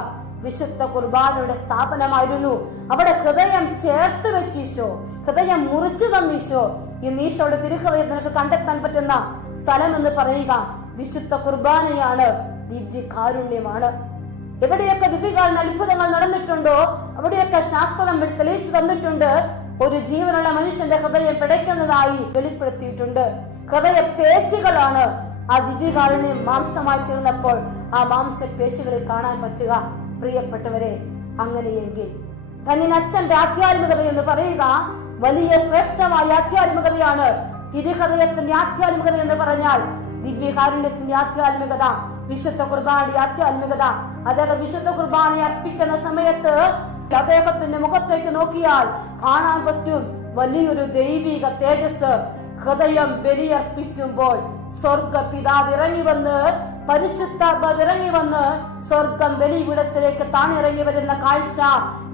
വിശുദ്ധ കുർബാനയുടെ സ്ഥാപനമായിരുന്നു. അവിടെ ഹൃദയം ചേർത്ത് വെച്ച് ഈശോ, ഹൃദയം മുറിച്ചു തന്നീശോ. ഇന്ന് ഈശോയുടെ തിരുഹൃദയം നിനക്ക് കണ്ടെത്താൻ പറ്റുന്ന സ്ഥലം എന്ന് പറയുക വിശുദ്ധ കുർബാനയാണ്, ദിവ്യകാരുണ്യമാണ്. എവിടെയൊക്കെ ദിവ്യകാരുണ്യ അത്ഭുതങ്ങൾ നടന്നിട്ടുണ്ടോ അവിടെയൊക്കെ ശാസ്ത്രം തെളിയിച്ചു തന്നിട്ടുണ്ട്. ഒരു ജീവനുള്ള മനുഷ്യന്റെ ഹൃദയം പിടയ്ക്കുന്നതായി വെളിപ്പെടുത്തിയിട്ടുണ്ട്. ഹൃദയ പേശികളാണ് ആ ദിവ്യകാരുണ്യം മാംസമായി തീർന്നപ്പോൾ ആ മാംസപേശികളിൽ കാണാൻ പറ്റുക. പ്രിയപ്പെട്ടവരെ, അങ്ങനെയെങ്കിൽ തന്നിനച്ഛന്റെ ആധ്യാത്മികത എന്ന് പറയുക വലിയ ശ്രേഷ്ഠമായ ആധ്യാത്മികതയാണ്. തിരുഹൃദയത്തിന്റെ ആധ്യാത്മികത എന്ന് പറഞ്ഞാൽ ദിവ്യകാരുണ്യത്തിന്റെ ആധ്യാത്മികത, വിശുദ്ധ കുർബാനയുടെ ആധ്യാത്മികത. അദ്ദേഹം വിശുദ്ധ കുർബാന അർപ്പിക്കുന്ന സമയത്ത് അദ്ദേഹത്തിന്റെ മുഖത്തേക്ക് നോക്കിയാൽ കാണാൻ പറ്റും വലിയൊരു ദൈവിക തേജസ്. ഹൃദയം ബലിയർപ്പിക്കുമ്പോൾ സ്വർഗ പിതാവ് ഇറങ്ങി വന്ന്, പരിശുദ്ധാത്മാവ് ഇറങ്ങി വന്ന് സ്വർഗം ബലിപീഠത്തിലേക്ക് താണിറങ്ങി വരുന്ന കാഴ്ച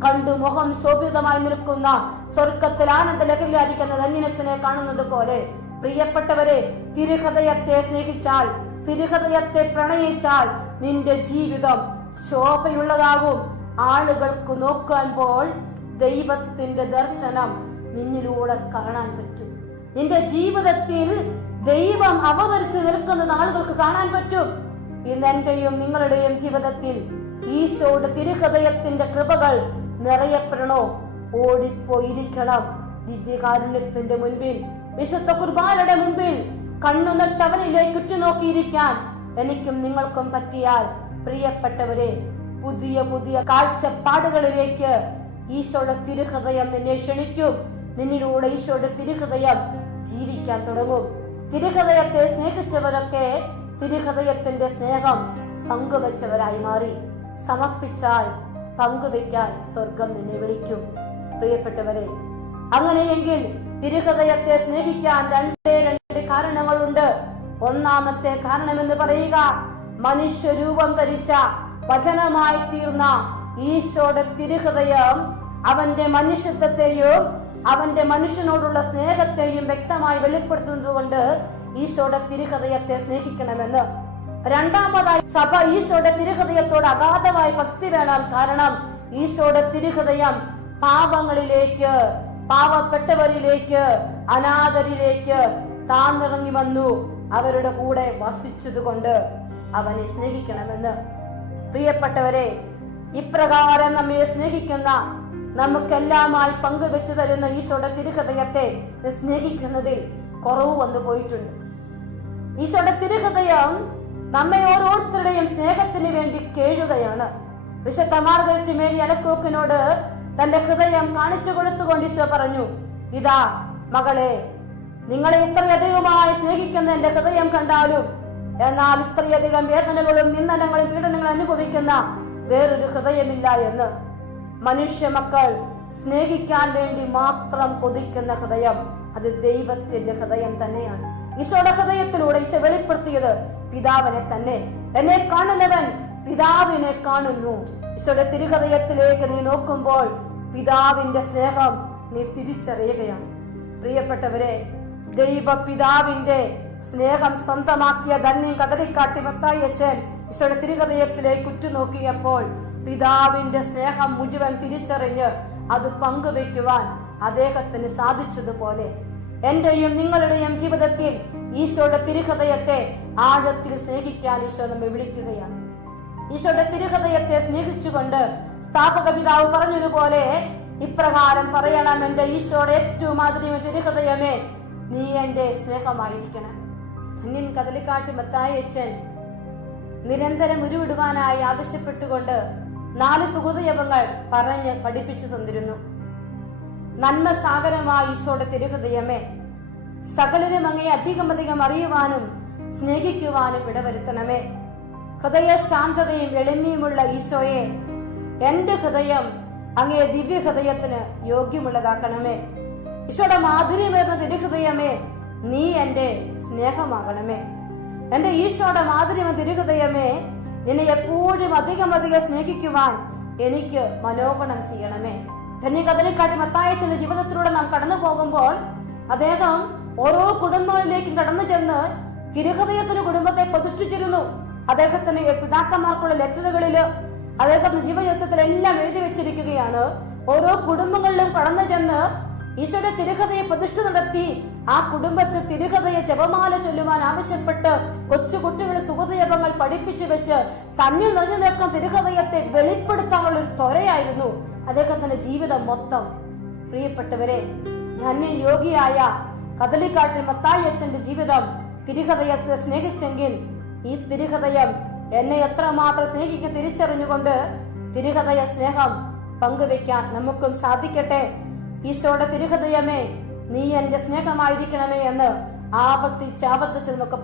കണ്ടു മുഖം ശോഭിതമായി നിൽക്കുന്ന സ്വർഗത്തിൽ ആനന്ദ ലഹരിയായിരിക്കുന്ന ധന്യനച്ഛനെ കാണുന്നത് പോലെ പ്രിയപ്പെട്ടവരെ, തിരുഹൃദയത്തെ സ്നേഹിച്ചാൽ, തിരുഹൃദയത്തെ പ്രണയിച്ചാൽ നിന്റെ ജീവിതം ശോഭയുള്ളതാകും. ആളുകൾക്ക് നോക്കുമ്പോൾ ദൈവത്തിന്റെ ദർശനം നിന്നിലൂടെ കാണാൻ പറ്റും. നിന്റെ ജീവിതത്തിൽ ദൈവം അവതരിച്ചു നിൽക്കുന്നത് ആളുകൾക്ക് കാണാൻ പറ്റും. ഇന്ന് എന്റെയും നിങ്ങളുടെയും ജീവിതത്തിൽ ഈശോയുടെ തിരുഹൃദയത്തിന്റെ കൃപകൾ നിറയപ്പെടണോ? ഓടിപ്പോയിരിക്കണം ദിവ്യകാരുണ്യത്തിന്റെ മുൻപിൽ, വിശുദ്ധ കുർബാനയുടെ മുമ്പിൽ കണ്ണുനട്ടവരിലേക്ക് ഉറ്റുനോക്കിയിരിക്കാൻ എനിക്കും നിങ്ങൾക്കും പറ്റിയാൽ പ്രിയപ്പെട്ടവരെ, പുതിയ പുതിയ കാഴ്ചപ്പാടുകളിലേക്ക് ഈശോയുടെ തിരുഹൃദയം നിന്നെ ക്ഷണിക്കും. നിന്നിലൂടെ ഈശോയുടെ തിരുഹൃദയം ജീവിക്കാൻ തുടങ്ങും. തിരുഹൃദയത്തെ സ്നേഹിച്ചവരൊക്കെ തിരുഹൃദയത്തിന്റെ സ്നേഹം പങ്കുവെച്ചവരായി മാറി. സമർപ്പിച്ചാൽ പങ്കുവെക്കാൻ സ്വർഗം നിന്നെ വിളിക്കും. പ്രിയപ്പെട്ടവരെ, അങ്ങനെയെങ്കിൽ തിരുഹൃദയത്തെ സ്നേഹിക്കാൻ 2 കാരണങ്ങളുണ്ട്. ഒന്നാമത്തെ കാരണം എന്ന് പറയുക മനുഷ്യരൂപം ധരിച്ച വചനമായി തീർന്ന ഈശോയുടെ തിരുഹൃദയം അവന്റെ മനുഷ്യത്വത്തെയും അവന്റെ മനുഷ്യനോടുള്ള സ്നേഹത്തെയും വ്യക്തമായി വെളിപ്പെടുത്തുന്നത് കൊണ്ട് ഈശോയുടെ തിരുഹൃദയത്തെ സ്നേഹിക്കണമെന്ന്. രണ്ടാമതായി സഭ ഈശോയുടെ തിരുഹൃദയത്തോട് അഗാധമായ ഭക്തി വേണം. കാരണം ഈശോയുടെ തിരുഹൃദയം പാപങ്ങളിലേക്ക്, പാവപ്പെട്ടവരിലേക്ക്, അനാഥരിലേക്ക് താന്നിറങ്ങി വന്നു അവരുടെ കൂടെ വസിച്ചതുകൊണ്ട് അവനെ സ്നേഹിക്കണമെന്ന്. പ്രിയപ്പെട്ടവരെ, ഇപ്രകാരം നമ്മെ സ്നേഹിക്കുന്ന, നമുക്കെല്ലാമായി പങ്കുവെച്ചു തരുന്ന ഈശോയുടെ തിരുഹൃദയത്തെ സ്നേഹിക്കുന്നതിൽ കുറവ് വന്നു പോയിട്ടുണ്ട്. ഈശോയുടെ തിരുഹൃദയം നമ്മെ ഓരോരുത്തരുടെയും സ്നേഹത്തിന് വേണ്ടി കേഴുകയാണ്. വിശുദ്ധ മാർഗരറ്റ് മേരി അലക്കോക്കിനോട് തന്റെ ഹൃദയം കാണിച്ചു കൊടുത്തുകൊണ്ട് ഈശോ പറഞ്ഞു, ഇതാ മകളെ, നിങ്ങളെ ഇത്രയധികമായി സ്നേഹിക്കുന്ന എന്റെ ഹൃദയം കണ്ടാലും എന്നാൽ ഇത്രയധികം വേദനകളും നിന്ദനങ്ങളും പീഡനങ്ങളും അനുഭവിക്കുന്ന വേറൊരു ഹൃദയമില്ല എന്ന്. മനുഷ്യ മക്കൾ സ്നേഹിക്കാൻ വേണ്ടി മാത്രം കൊതിക്കുന്ന ഹൃദയം അത് ദൈവത്തിന്റെ ഹൃദയം തന്നെയാണ്. ഈശോയുടെ ഹൃദയത്തിലൂടെ ഈശോ വെളിപ്പെടുത്തിയത് പിതാവിനെ തന്നെ. എന്നെ കാണുന്നവൻ പിതാവിനെ കാണുന്നു. ഈശോയുടെ തിരുഹൃദയത്തിലേക്ക് നീ നോക്കുമ്പോൾ പിതാവിന്റെ സ്നേഹം നീ തിരിച്ചറിയുകയാണ്. പ്രിയപ്പെട്ടവരെ, ദൈവ പിതാവിന്റെ സ്നേഹം സ്വന്തമാക്കിയ ധന്യം കദളിക്കാട്ടി മത്തായി അച്ഛൻ ഈശോയുടെ തിരുഹൃദയത്തിലേക്ക് ഉറ്റുനോക്കിയപ്പോൾ പിതാവിന്റെ സ്നേഹം മുഴുവൻ തിരിച്ചറിഞ്ഞ് അത് പങ്കുവെക്കുവാൻ അദ്ദേഹത്തിന് സാധിച്ചതുപോലെ എന്റെയും നിങ്ങളുടെയും ജീവിതത്തിൽ ഈശോയുടെ തിരുഹൃദയത്തെ ആഴത്തിൽ സ്നേഹിക്കാൻ ഈശോ നമ്മെ വിളിക്കുകയാണ്. ഈശോയുടെ തിരുഹൃദയത്തെ സ്നേഹിച്ചുകൊണ്ട് സ്ഥാപക പിതാവ് പറഞ്ഞതുപോലെ ഇപ്രകാരം പറയണം: എന്റെ ഈശോയുടെ ഏറ്റവും ആദരീയ തിരുഹൃദയമേ, നീ എന്റെ സ്നേഹമായിരിക്കണം. ധന്യൻ കദളിക്കാട്ട് മത്തായി അച്ഛൻ നിരന്തരം ഉരുവിടുവാനായി ആവശ്യപ്പെട്ടുകൊണ്ട് 4 സുഹൃതയപങ്ങൾ പറഞ്ഞ് പഠിപ്പിച്ചു തന്നിരുന്നു. നന്മ സാഗരമായ ഈശോയുടെ തിരുഹൃദയമേ, സകലരും അങ്ങേ അധികം അറിയുവാനും സ്നേഹിക്കുവാനും ഇടവരുത്തണമേ. ഹൃദയ ശാന്തതയും എളിമയുമുള്ള ഈശോയെ, എന്റെ ഹൃദയം അങ്ങേ ദിവ്യ ഹൃദയത്തിന് യോഗ്യമുള്ളതാക്കണമേ. ഈശോയുടെ മാധുര്യമേറുന്ന തിരുഹൃദയമേ, നീ എന്റെ സ്നേഹമാകണമേ. എന്റെ ഈശോയുടെ മാധുര്യമേറുന്ന തിരുഹൃദയമേ, നിന്നെ എപ്പോഴും അധികം സ്നേഹിക്കുവാൻ എനിക്ക് മനോഗുണം ചെയ്യണമേ. ധന്യ കദളിക്കാട്ട് മത്തായിയച്ഛന്റെ ജീവിതത്തിലൂടെ നാം കടന്നു പോകുമ്പോൾ അദ്ദേഹം ഓരോ കുടുംബങ്ങളിലേക്കും കടന്നു ചെന്ന് തിരുഹൃദയത്തിന് കുടുംബത്തെ പ്രതിഷ്ഠിച്ചിരുന്നു. അദ്ദേഹത്തിന് പിതാക്കന്മാർക്കുള്ള ലെറ്ററുകളില് അദ്ദേഹത്തിന്റെ ജീവചരിത്രത്തിലെല്ലാം എഴുതി വെച്ചിരിക്കുകയാണ്. ഓരോ കുടുംബങ്ങളിലും കടന്നു ചെന്ന് ഈശോയുടെ തിരുഹൃദയ പ്രതിഷ്ഠ നടത്തി ആ കുടുംബത്തിൽ തിരുഹൃദയ ജപമാല ചൊല്ലുവാൻ ആവശ്യപ്പെട്ട് കൊച്ചു കുട്ടികളെ സുഹൃദയപങ്ങൾ പഠിപ്പിച്ചു വെച്ച് തന്നിൽ നിറഞ്ഞു നിൽക്കുന്ന തിരുഹൃദയത്തെ വെളിപ്പെടുത്താനുള്ള ഒരു ത്വരയായിരുന്നു അദ്ദേഹത്തിന്റെ ജീവിതം മൊത്തം. പ്രിയപ്പെട്ടവരെ, ധന്യയോഗിയായ കദളിക്കാട്ടിൽ മത്തായി അച്ഛന്റെ ജീവിതം തിരുഹൃദയത്തെ സ്നേഹിച്ചെങ്കിൽ ഈ തിരുഹൃദയം എന്നെ എത്രമാത്രം സ്നേഹിക്കുക തിരിച്ചറിഞ്ഞുകൊണ്ട് തിരുഹൃദയ സ്നേഹം പങ്കുവെക്കാൻ നമുക്കും സാധിക്കട്ടെ. ഈശോയുടെ തിരുഹൃദയമേ, നീ എന്റെ സ്നേഹമായിരിക്കണമേ എന്ന് ആവർത്തിച്ച് നമുക്ക്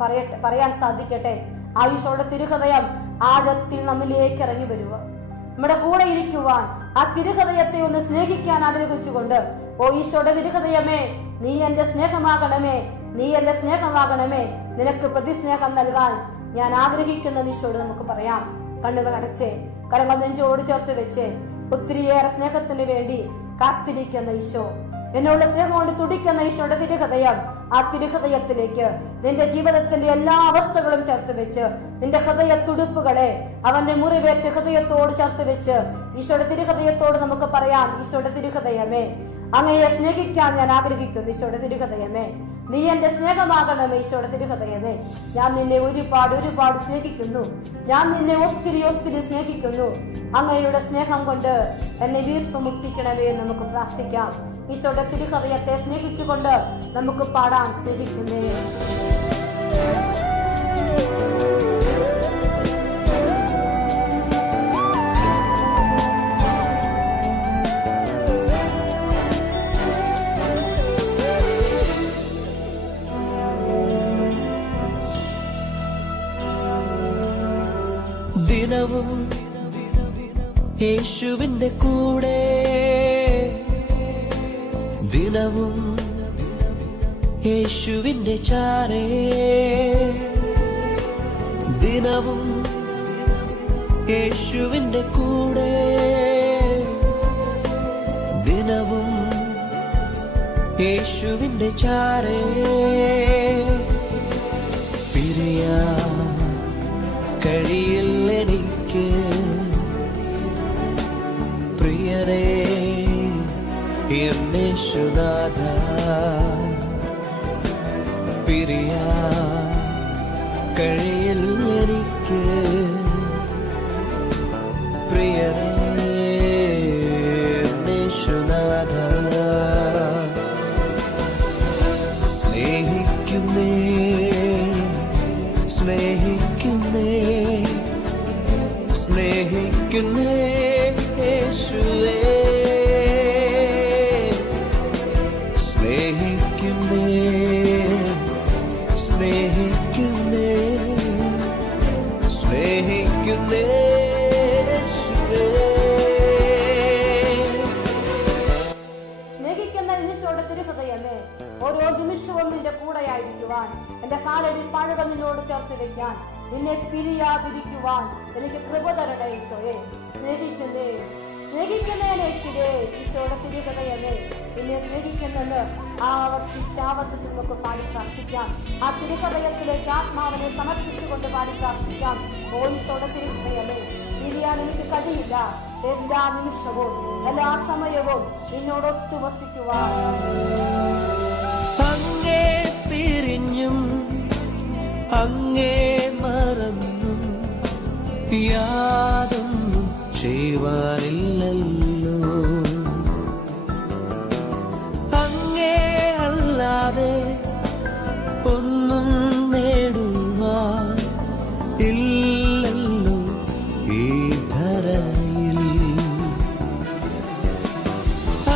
പറയാൻ സാധിക്കട്ടെ. ആ ഈശോയുടെ തിരുഹൃദയം ആഴത്തിൽ നമ്മിലേക്ക് ഇറങ്ങി വരുക, നമ്മുടെ കൂടെ ഇരിക്കുവാൻ, ആ തിരുഹൃദയത്തെ ഒന്ന് സ്നേഹിക്കാൻ ആഗ്രഹിച്ചുകൊണ്ട്, ഓ ഈശോയുടെ തിരുഹൃദയമേ, നീ എന്റെ സ്നേഹമാകണമേ, നീ എന്റെ സ്നേഹമാകണമേ, നിനക്ക് പ്രതിസ്നേഹം നൽകാൻ ഞാൻ ആഗ്രഹിക്കുന്ന ഈശോയോട് നമുക്ക് പറയാം. കണ്ണുകൾ അടച്ചേ, കരങ്ങൾ നെഞ്ചോട് ചേർത്ത് വെച്ച് ഒത്തിരിയേറെ സ്നേഹത്തിന് വേണ്ടി കാത്തിരിക്കുന്ന ഈശോ, എന്നോട് സ്നേഹം കൊണ്ട് തുടിക്കുന്ന ഈശോയുടെ തിരുഹൃദയം, ആ തിരുഹൃദയത്തിലേക്ക് നിന്റെ ജീവിതത്തിന്റെ എല്ലാ അവസ്ഥകളും ചേർത്ത് വെച്ച് നിന്റെ ഹൃദയ തുടുപ്പുകളെ അവന്റെ മുറിവേറ്റ ഹൃദയത്തോട് ചേർത്ത് വെച്ച് ഈശോയുടെ തിരുഹൃദയത്തോട് നമുക്ക് പറയാം: ഈശോയുടെ തിരുഹൃദയമേ, അങ്ങയെ സ്നേഹിക്കാൻ ഞാൻ ആഗ്രഹിക്കുന്നു. ഈശോയുടെ തിരുഹൃദയമേ, നീ എന്റെ സ്നേഹമാകണമേ. ഈശോയുടെ തിരുഹൃദയമേ, ഞാൻ നിന്നെ ഒരുപാട് സ്നേഹിക്കുന്നു. ഞാൻ നിന്നെ ഒത്തിരി സ്നേഹിക്കുന്നു. അങ്ങയുടെ സ്നേഹം കൊണ്ട് എന്നെ വീർപ്പ് മുട്ടിക്കണമേ എന്ന് നമുക്ക് പ്രാർത്ഥിക്കാം. ഈശോയുടെ തിരുഹൃദയത്തെ സ്നേഹിച്ചുകൊണ്ട് നമുക്ക് പാടാം: സ്നേഹിക്കുന്നേ. ദിനവും യേശുവിന്റെ കൂടെ, ദിനവും യേശുവിന്റെ ചാരേ, ദിനവും യേശുവിന്റെ കൂടെ, ദിനവും യേശുവിന്റെ ചാരേ. പിരിയാ കഴിയില്ലെനിക്ക് പ്രിയരേ യേശുനാഥ, പിരിയാ കഴിയില്ലെനിക്ക് പ്രിയരേ യേശുനാഥ. സ്നേഹിക്കുന്നേ സ്നേഹിക്കുന്നേ സ്നേഹിക്കുന്നേ യേശുവേ, സ്നേഹിക്കുന്നേ നടക്കുവാൻ, എന്റെ കാലടി പാടുകൾ നിന്നോട് ചേർത്ത് വെക്കാൻ, നിന്നെ പിരിയാതിരിക്കുവാൻ എനിക്ക് കൃപ തരണേ ഈശോയെ. സ്നേഹിക്കുന്നേ യേശുവേ, ഈശോയുടെ തിരുഹൃദയമേ, നിന്നെ സ്നേഹിക്കുന്നെന്ന് ആവർത്തിച്ച് നമുക്ക് പാടി പ്രാർത്ഥിക്കാം. ആ തിരുഹൃദയത്തിലേക്ക് ആത്മാവിനെ സമർപ്പിച്ചുകൊണ്ട് പാടി പ്രാർത്ഥിക്കാം. ഓ ഈശോയുടെ തിരുഹൃദയമേ, പിരിയാൻ എനിക്ക് കഴിയില്ല. എല്ലാ നിമിഷവും എല്ലാ സമയവും നിന്നോടൊത്തു വസിക്കുവാൻ. അങ്ങേ പിരിഞ്ഞും അങ്ങേ മറന്നും യാതൊന്നും ചെയ്യുവാനില്ലല്ലോ. അങ്ങേ അല്ലാതെ ഒന്നും നേടുവാൻ ഇല്ലല്ലോ ഈ ധരയിൽ.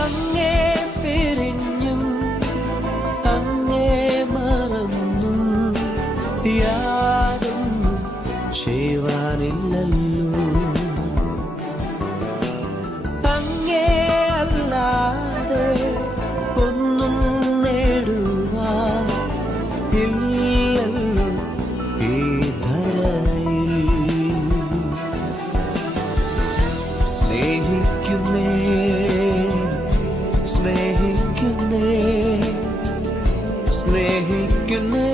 അങ്ങേ പിരിഞ്ഞും അങ്ങേ മറന്നും യാതൊന്നും ചെയ്യുവാനില്ലല്ലോ. അങ്ങേ അല്ലാതെ ഒന്നും നേടുവാൻ ഇല്ലല്ലോ ഈ ധരയിൽ. സ്നേഹിക്കുന്നേ സ്നേഹിക്കുന്നേ സ്നേഹിക്കുന്നേ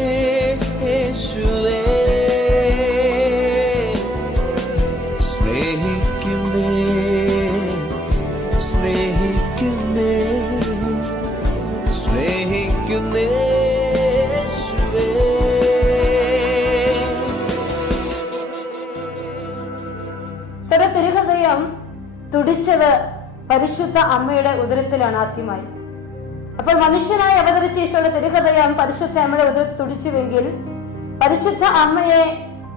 യേശുവേ, സ്നേഹിക്കുന്നേ സ്നേഹിക്കുന്നേ സ്നേഹിക്കുന്നേ യേശുവേ. ഈശോയുടെ തിരുഹൃദയം തുടിച്ചത് പരിശുദ്ധ അമ്മയുടെ ഉദരത്തിലാണ് ആദ്യമായി. അപ്പോൾ മനുഷ്യനായി അവതരിച്ച ഈശോയുടെ തിരുഹൃദയം പരിശുദ്ധ അമ്മയുടെ ഉദരത്തിൽ തുടിച്ചുവെങ്കിൽ, പരിശുദ്ധ അമ്മയെ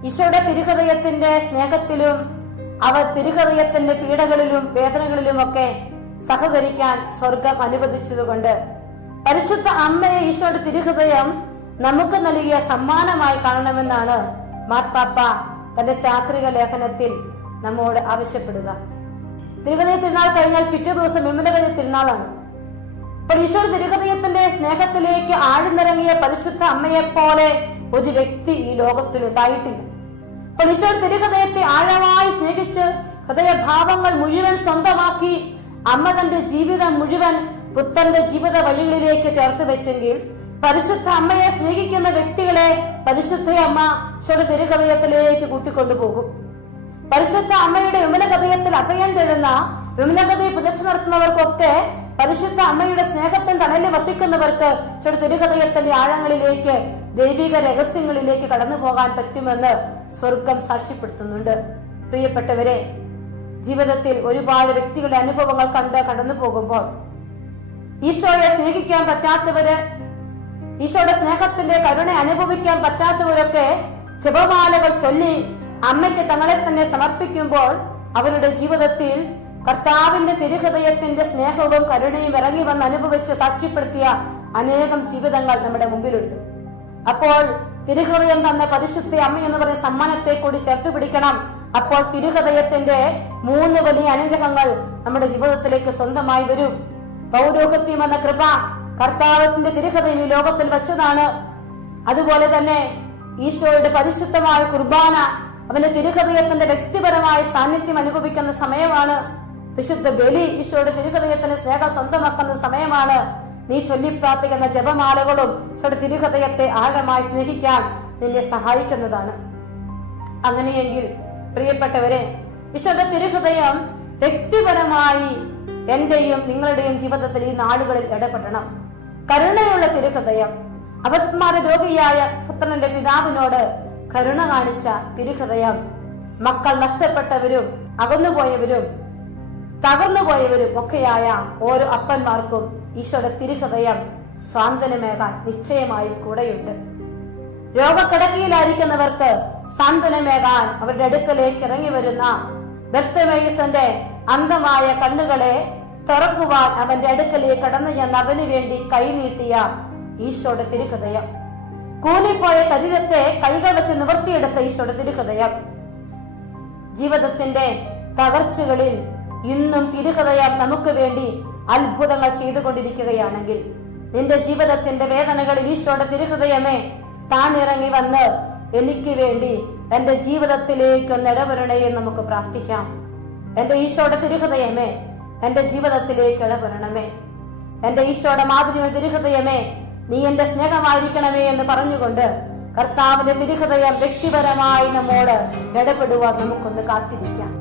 ഈശോയുടെ തിരുഹൃദയത്തിന്റെ സ്നേഹത്തിലും അവ തിരുഹൃദയത്തിന്റെ പീഡകളിലും വേദനകളിലും ഒക്കെ സഹകരിക്കാൻ സ്വർഗം അനുവദിച്ചതുകൊണ്ട് പരിശുദ്ധ അമ്മയെ ഈശോയുടെ തിരുഹൃദയം നമുക്ക് നൽകിയ സമ്മാനമായി കാണണമെന്നാണ് മാർപ്പാപ്പ തന്റെ ചാക്രിക ലേഖനത്തിൽ നമ്മോട് ആവശ്യപ്പെടുക. തിരുഹൃദയ തിരുനാൾ കഴിഞ്ഞാൽ പിറ്റേ ദിവസം വിമലബലി തിരുനാളാണ്. അപ്പോൾ ഈശോയുടെ തിരുഹൃദയത്തിന്റെ സ്നേഹത്തിലേക്ക് ആഴ്ന്നിറങ്ങിയ പരിശുദ്ധ അമ്മയെ പോലെ ഒരു വ്യക്തി ഈ ലോകത്തിൽ ഉണ്ടായിട്ടില്ല. അപ്പോൾ ഈശോയുടെ തിരുഹൃദയത്തെ ആഴമായി സ്നേഹിച്ച് ഹൃദയഭാവങ്ങൾ മുഴുവൻ സ്വന്തമാക്കി അമ്മ തന്റെ ജീവിതം മുഴുവൻ പുത്രന്റെ ജീവിത വഴികളിലേക്ക് ചേർത്ത് വെച്ചെങ്കിൽ, പരിശുദ്ധ അമ്മയെ സ്നേഹിക്കുന്ന വ്യക്തികളെ പരിശുദ്ധ അമ്മ ഈശോയുടെ തിരുഹൃദയത്തിലേക്ക് കൂട്ടിക്കൊണ്ടുപോകും. പരിശുദ്ധ അമ്മയുടെ വിമലഹൃദയത്തിൽ അഭയം തേടുന്ന, വിമലഹൃദയെ പുലർച്ചു നടത്തുന്നവർക്കൊക്കെ പരിശുദ്ധ അമ്മയുടെ സ്നേഹത്തിൽ തണലിൽ വസിക്കുന്നവർക്ക് ഈശോയുടെ തിരുഹൃദയത്തിന്റെ ആഴങ്ങളിലേക്ക്, ദൈവിക രഹസ്യങ്ങളിലേക്ക് കടന്നു പോകാൻ പറ്റുമെന്ന് സ്വർഗം സാക്ഷ്യപ്പെടുത്തുന്നുണ്ട്. പ്രിയപ്പെട്ടവരെ, ജീവിതത്തിൽ ഒരുപാട് വ്യക്തികളുടെ അനുഭവങ്ങൾ കണ്ട് കടന്നു പോകുമ്പോൾ ഈശോയെ സ്നേഹിക്കാൻ പറ്റാത്തവര്, ഈശോയുടെ സ്നേഹത്തിന്റെ കരുണ അനുഭവിക്കാൻ പറ്റാത്തവരൊക്കെ ജപമാലകൾ ചൊല്ലി അമ്മയ്ക്ക് തങ്ങളെ തന്നെ സമർപ്പിക്കുമ്പോൾ അവരുടെ ജീവിതത്തിൽ കർത്താവിന്റെ തിരുഹൃദയത്തിന്റെ സ്നേഹവും കരുണയും ഇറങ്ങി വന്ന് അനുഭവിച്ച് സാക്ഷ്യപ്പെടുത്തിയ അനേകം ജീവിതങ്ങൾ നമ്മുടെ മുമ്പിലുണ്ട്. അപ്പോൾ തിരുഹൃദയം തന്ന പരിശുദ്ധ അമ്മ എന്ന് പറയുന്ന സമ്മാനത്തെ കൂടി ചേർത്ത് പിടിക്കണം. അപ്പോൾ തിരുഹൃദയത്തിന്റെ 3 വലിയ അനുഗ്രഹങ്ങൾ നമ്മുടെ ജീവിതത്തിലേക്ക് സ്വന്തമായി വരും. പൗരോഹിത്യം എന്ന കൃപ കർത്താവിന്റെ തിരുഹൃദയം ഈ ലോകത്തിൽ വെച്ചതാണ്. അതുപോലെ തന്നെ ഈശോയുടെ പരിശുദ്ധമായ കുർബാന, അവന്റെ തിരുഹൃദയത്തിന്റെ വ്യക്തിപരമായ സാന്നിധ്യം അനുഭവിക്കുന്ന സമയമാണ്. വിശുദ്ധ ബലി ഈശോയുടെ തിരുഹൃദയത്തിന്റെ സ്നേഹം സ്വന്തമാക്കുന്ന സമയമാണ്. നീ ചൊല്ലി പ്രാർത്ഥിക്കുന്ന ജപമാലകളും ഈശോയുടെ തിരുഹൃദയത്തെ ആഴമായി സ്നേഹിക്കാൻ നിന്നെ സഹായിക്കുന്നതാണ്. അങ്ങനെയെങ്കിൽ പ്രിയപ്പെട്ടവരെ, ഈശോയുടെ തിരുഹൃദയം വ്യക്തിപരമായി എന്റെയും നിങ്ങളുടെയും ജീവിതത്തിൽ ഈ നാളുകളിൽ ഇടപെടണം. കരുണയുള്ള തിരുഹൃദയം, അപസ്മാര രോഗിയായ പുത്രന്റെ പിതാവിനോട് കരുണ കാണിച്ച തിരുഹൃദയം, മക്കൾ നഷ്ടപ്പെട്ടവരും അകന്നുപോയവരും തകർന്നുപോയവരും ഒക്കെയായ ഓരോ അപ്പന്മാർക്കും ഈശോയുടെ തിരുഹൃദയം സാന്ത്വനമേകാൻ നിശ്ചയമായും കൂടെയുണ്ട്. രോഗക്കിടക്കയിലായിരിക്കുന്നവർക്ക് സാന്ത്വനമേകാൻ അവരുടെ അടുക്കലേക്ക് ഇറങ്ങി വരുന്ന ബർത്തിമേയുസിന്റെ അന്ധമായ കണ്ണുകളെ തുറക്കുവാൻ അവന്റെ അടുക്കലേക്ക് കടന്നു ചെന്ന് അവന് വേണ്ടി കൈനീട്ടിയ ഈശോയുടെ തിരുഹൃദയം, കൂലിപ്പോയ ശരീരത്തെ കൈകൾ വെച്ച് നിവർത്തിയെടുത്ത ഈശോയുടെ തിരുഹൃദയം, ജീവിതത്തിന്റെ തകർച്ചകളിൽ ഇന്നും തിരുഹൃദയം നമുക്ക് വേണ്ടി അത്ഭുതങ്ങൾ ചെയ്തുകൊണ്ടിരിക്കുകയാണെങ്കിൽ, നിന്റെ ജീവിതത്തിന്റെ വേദനകളിൽ ഈശോയുടെ തിരുഹൃദയമേ താണിറങ്ങി വന്ന് എനിക്ക് വേണ്ടി എന്റെ ജീവിതത്തിലേക്ക് ഒന്ന് ഇടപെടണേ എന്ന് നമുക്ക് പ്രാർത്ഥിക്കാം. എന്റെ ഈശോയുടെ തിരുഹൃദയമേ എന്റെ ജീവിതത്തിലേക്ക് ഇടപെടണമേ. എന്റെ ഈശോയുടെ മാധുര്യ തിരുഹൃദയമേ നീ എന്റെ സ്നേഹമായിരിക്കണമേ എന്ന് പറഞ്ഞുകൊണ്ട് കർത്താവിന്റെ തിരുഹൃദയം വ്യക്തിപരമായി നമ്മോട് ഇടപെടുവാൻ നമുക്കൊന്ന് കാത്തിരിക്കാം.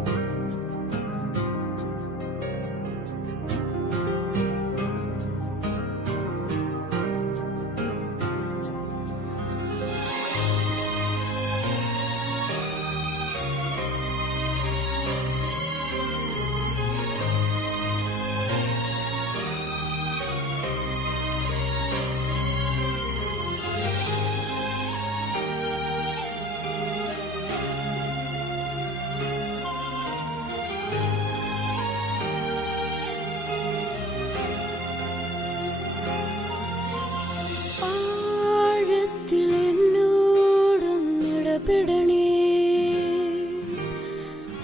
ഇടപെടണേ,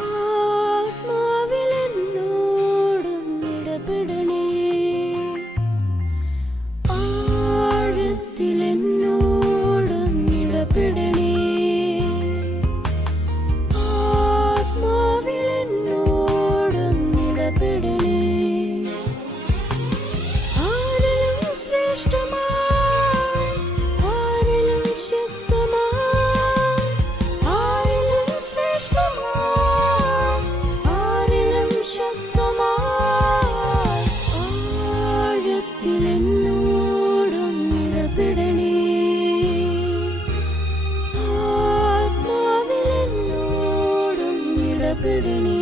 ആത്മാവിൽ എന്നോടൊന്ന് ഇടപെടണേ, ആഴത്തിൽ എന്നോടൊന്ന് ഇടപെടണേ, ആത്മാവിൽ എന്നോടൊന്ന് ഇടപെടണേ. ആരിലും ശ്രേഷ്ഠമായി, ആരിലും ശക്തമായി, ആരിലും ശ്രേഷ്ഠമായി, ആരിലും ശക്തമായി, ആഴത്തിൽ എന്നോടൊന്ന് ഇടപെടണേ, ആത്മാവിൽ എന്നോടൊന്ന് ഇടപെടണേ.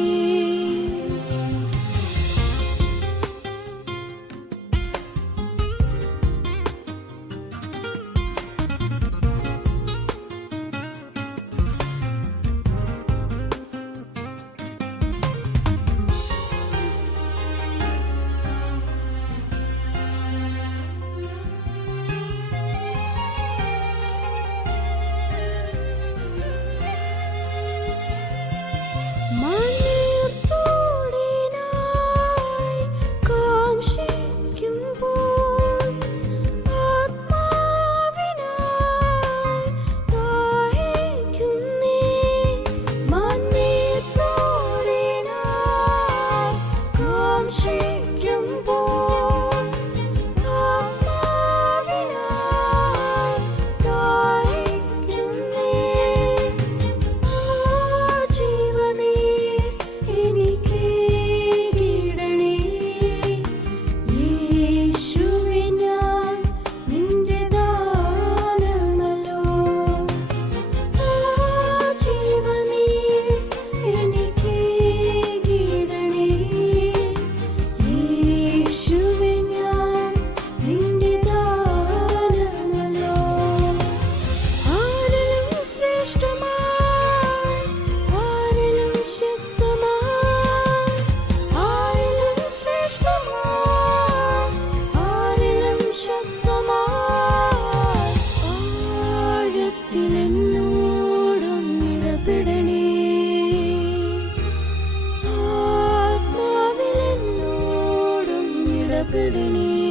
മണ്ണീർത്തോടിനായി കാംക്ഷിക്കുമ്പോൾ, ആത്മാവിനായി ദാഹിക്കുന്നേ. മണ്ണീർത്തോടിനായി കാംക്ഷിക്കുമ്പോൾ, ആത്മാവിനായി ദാഹിക്കുന്നേ. ആത്മാവിൽ എന്നോടൊന്ന് ഇടപെടണേ.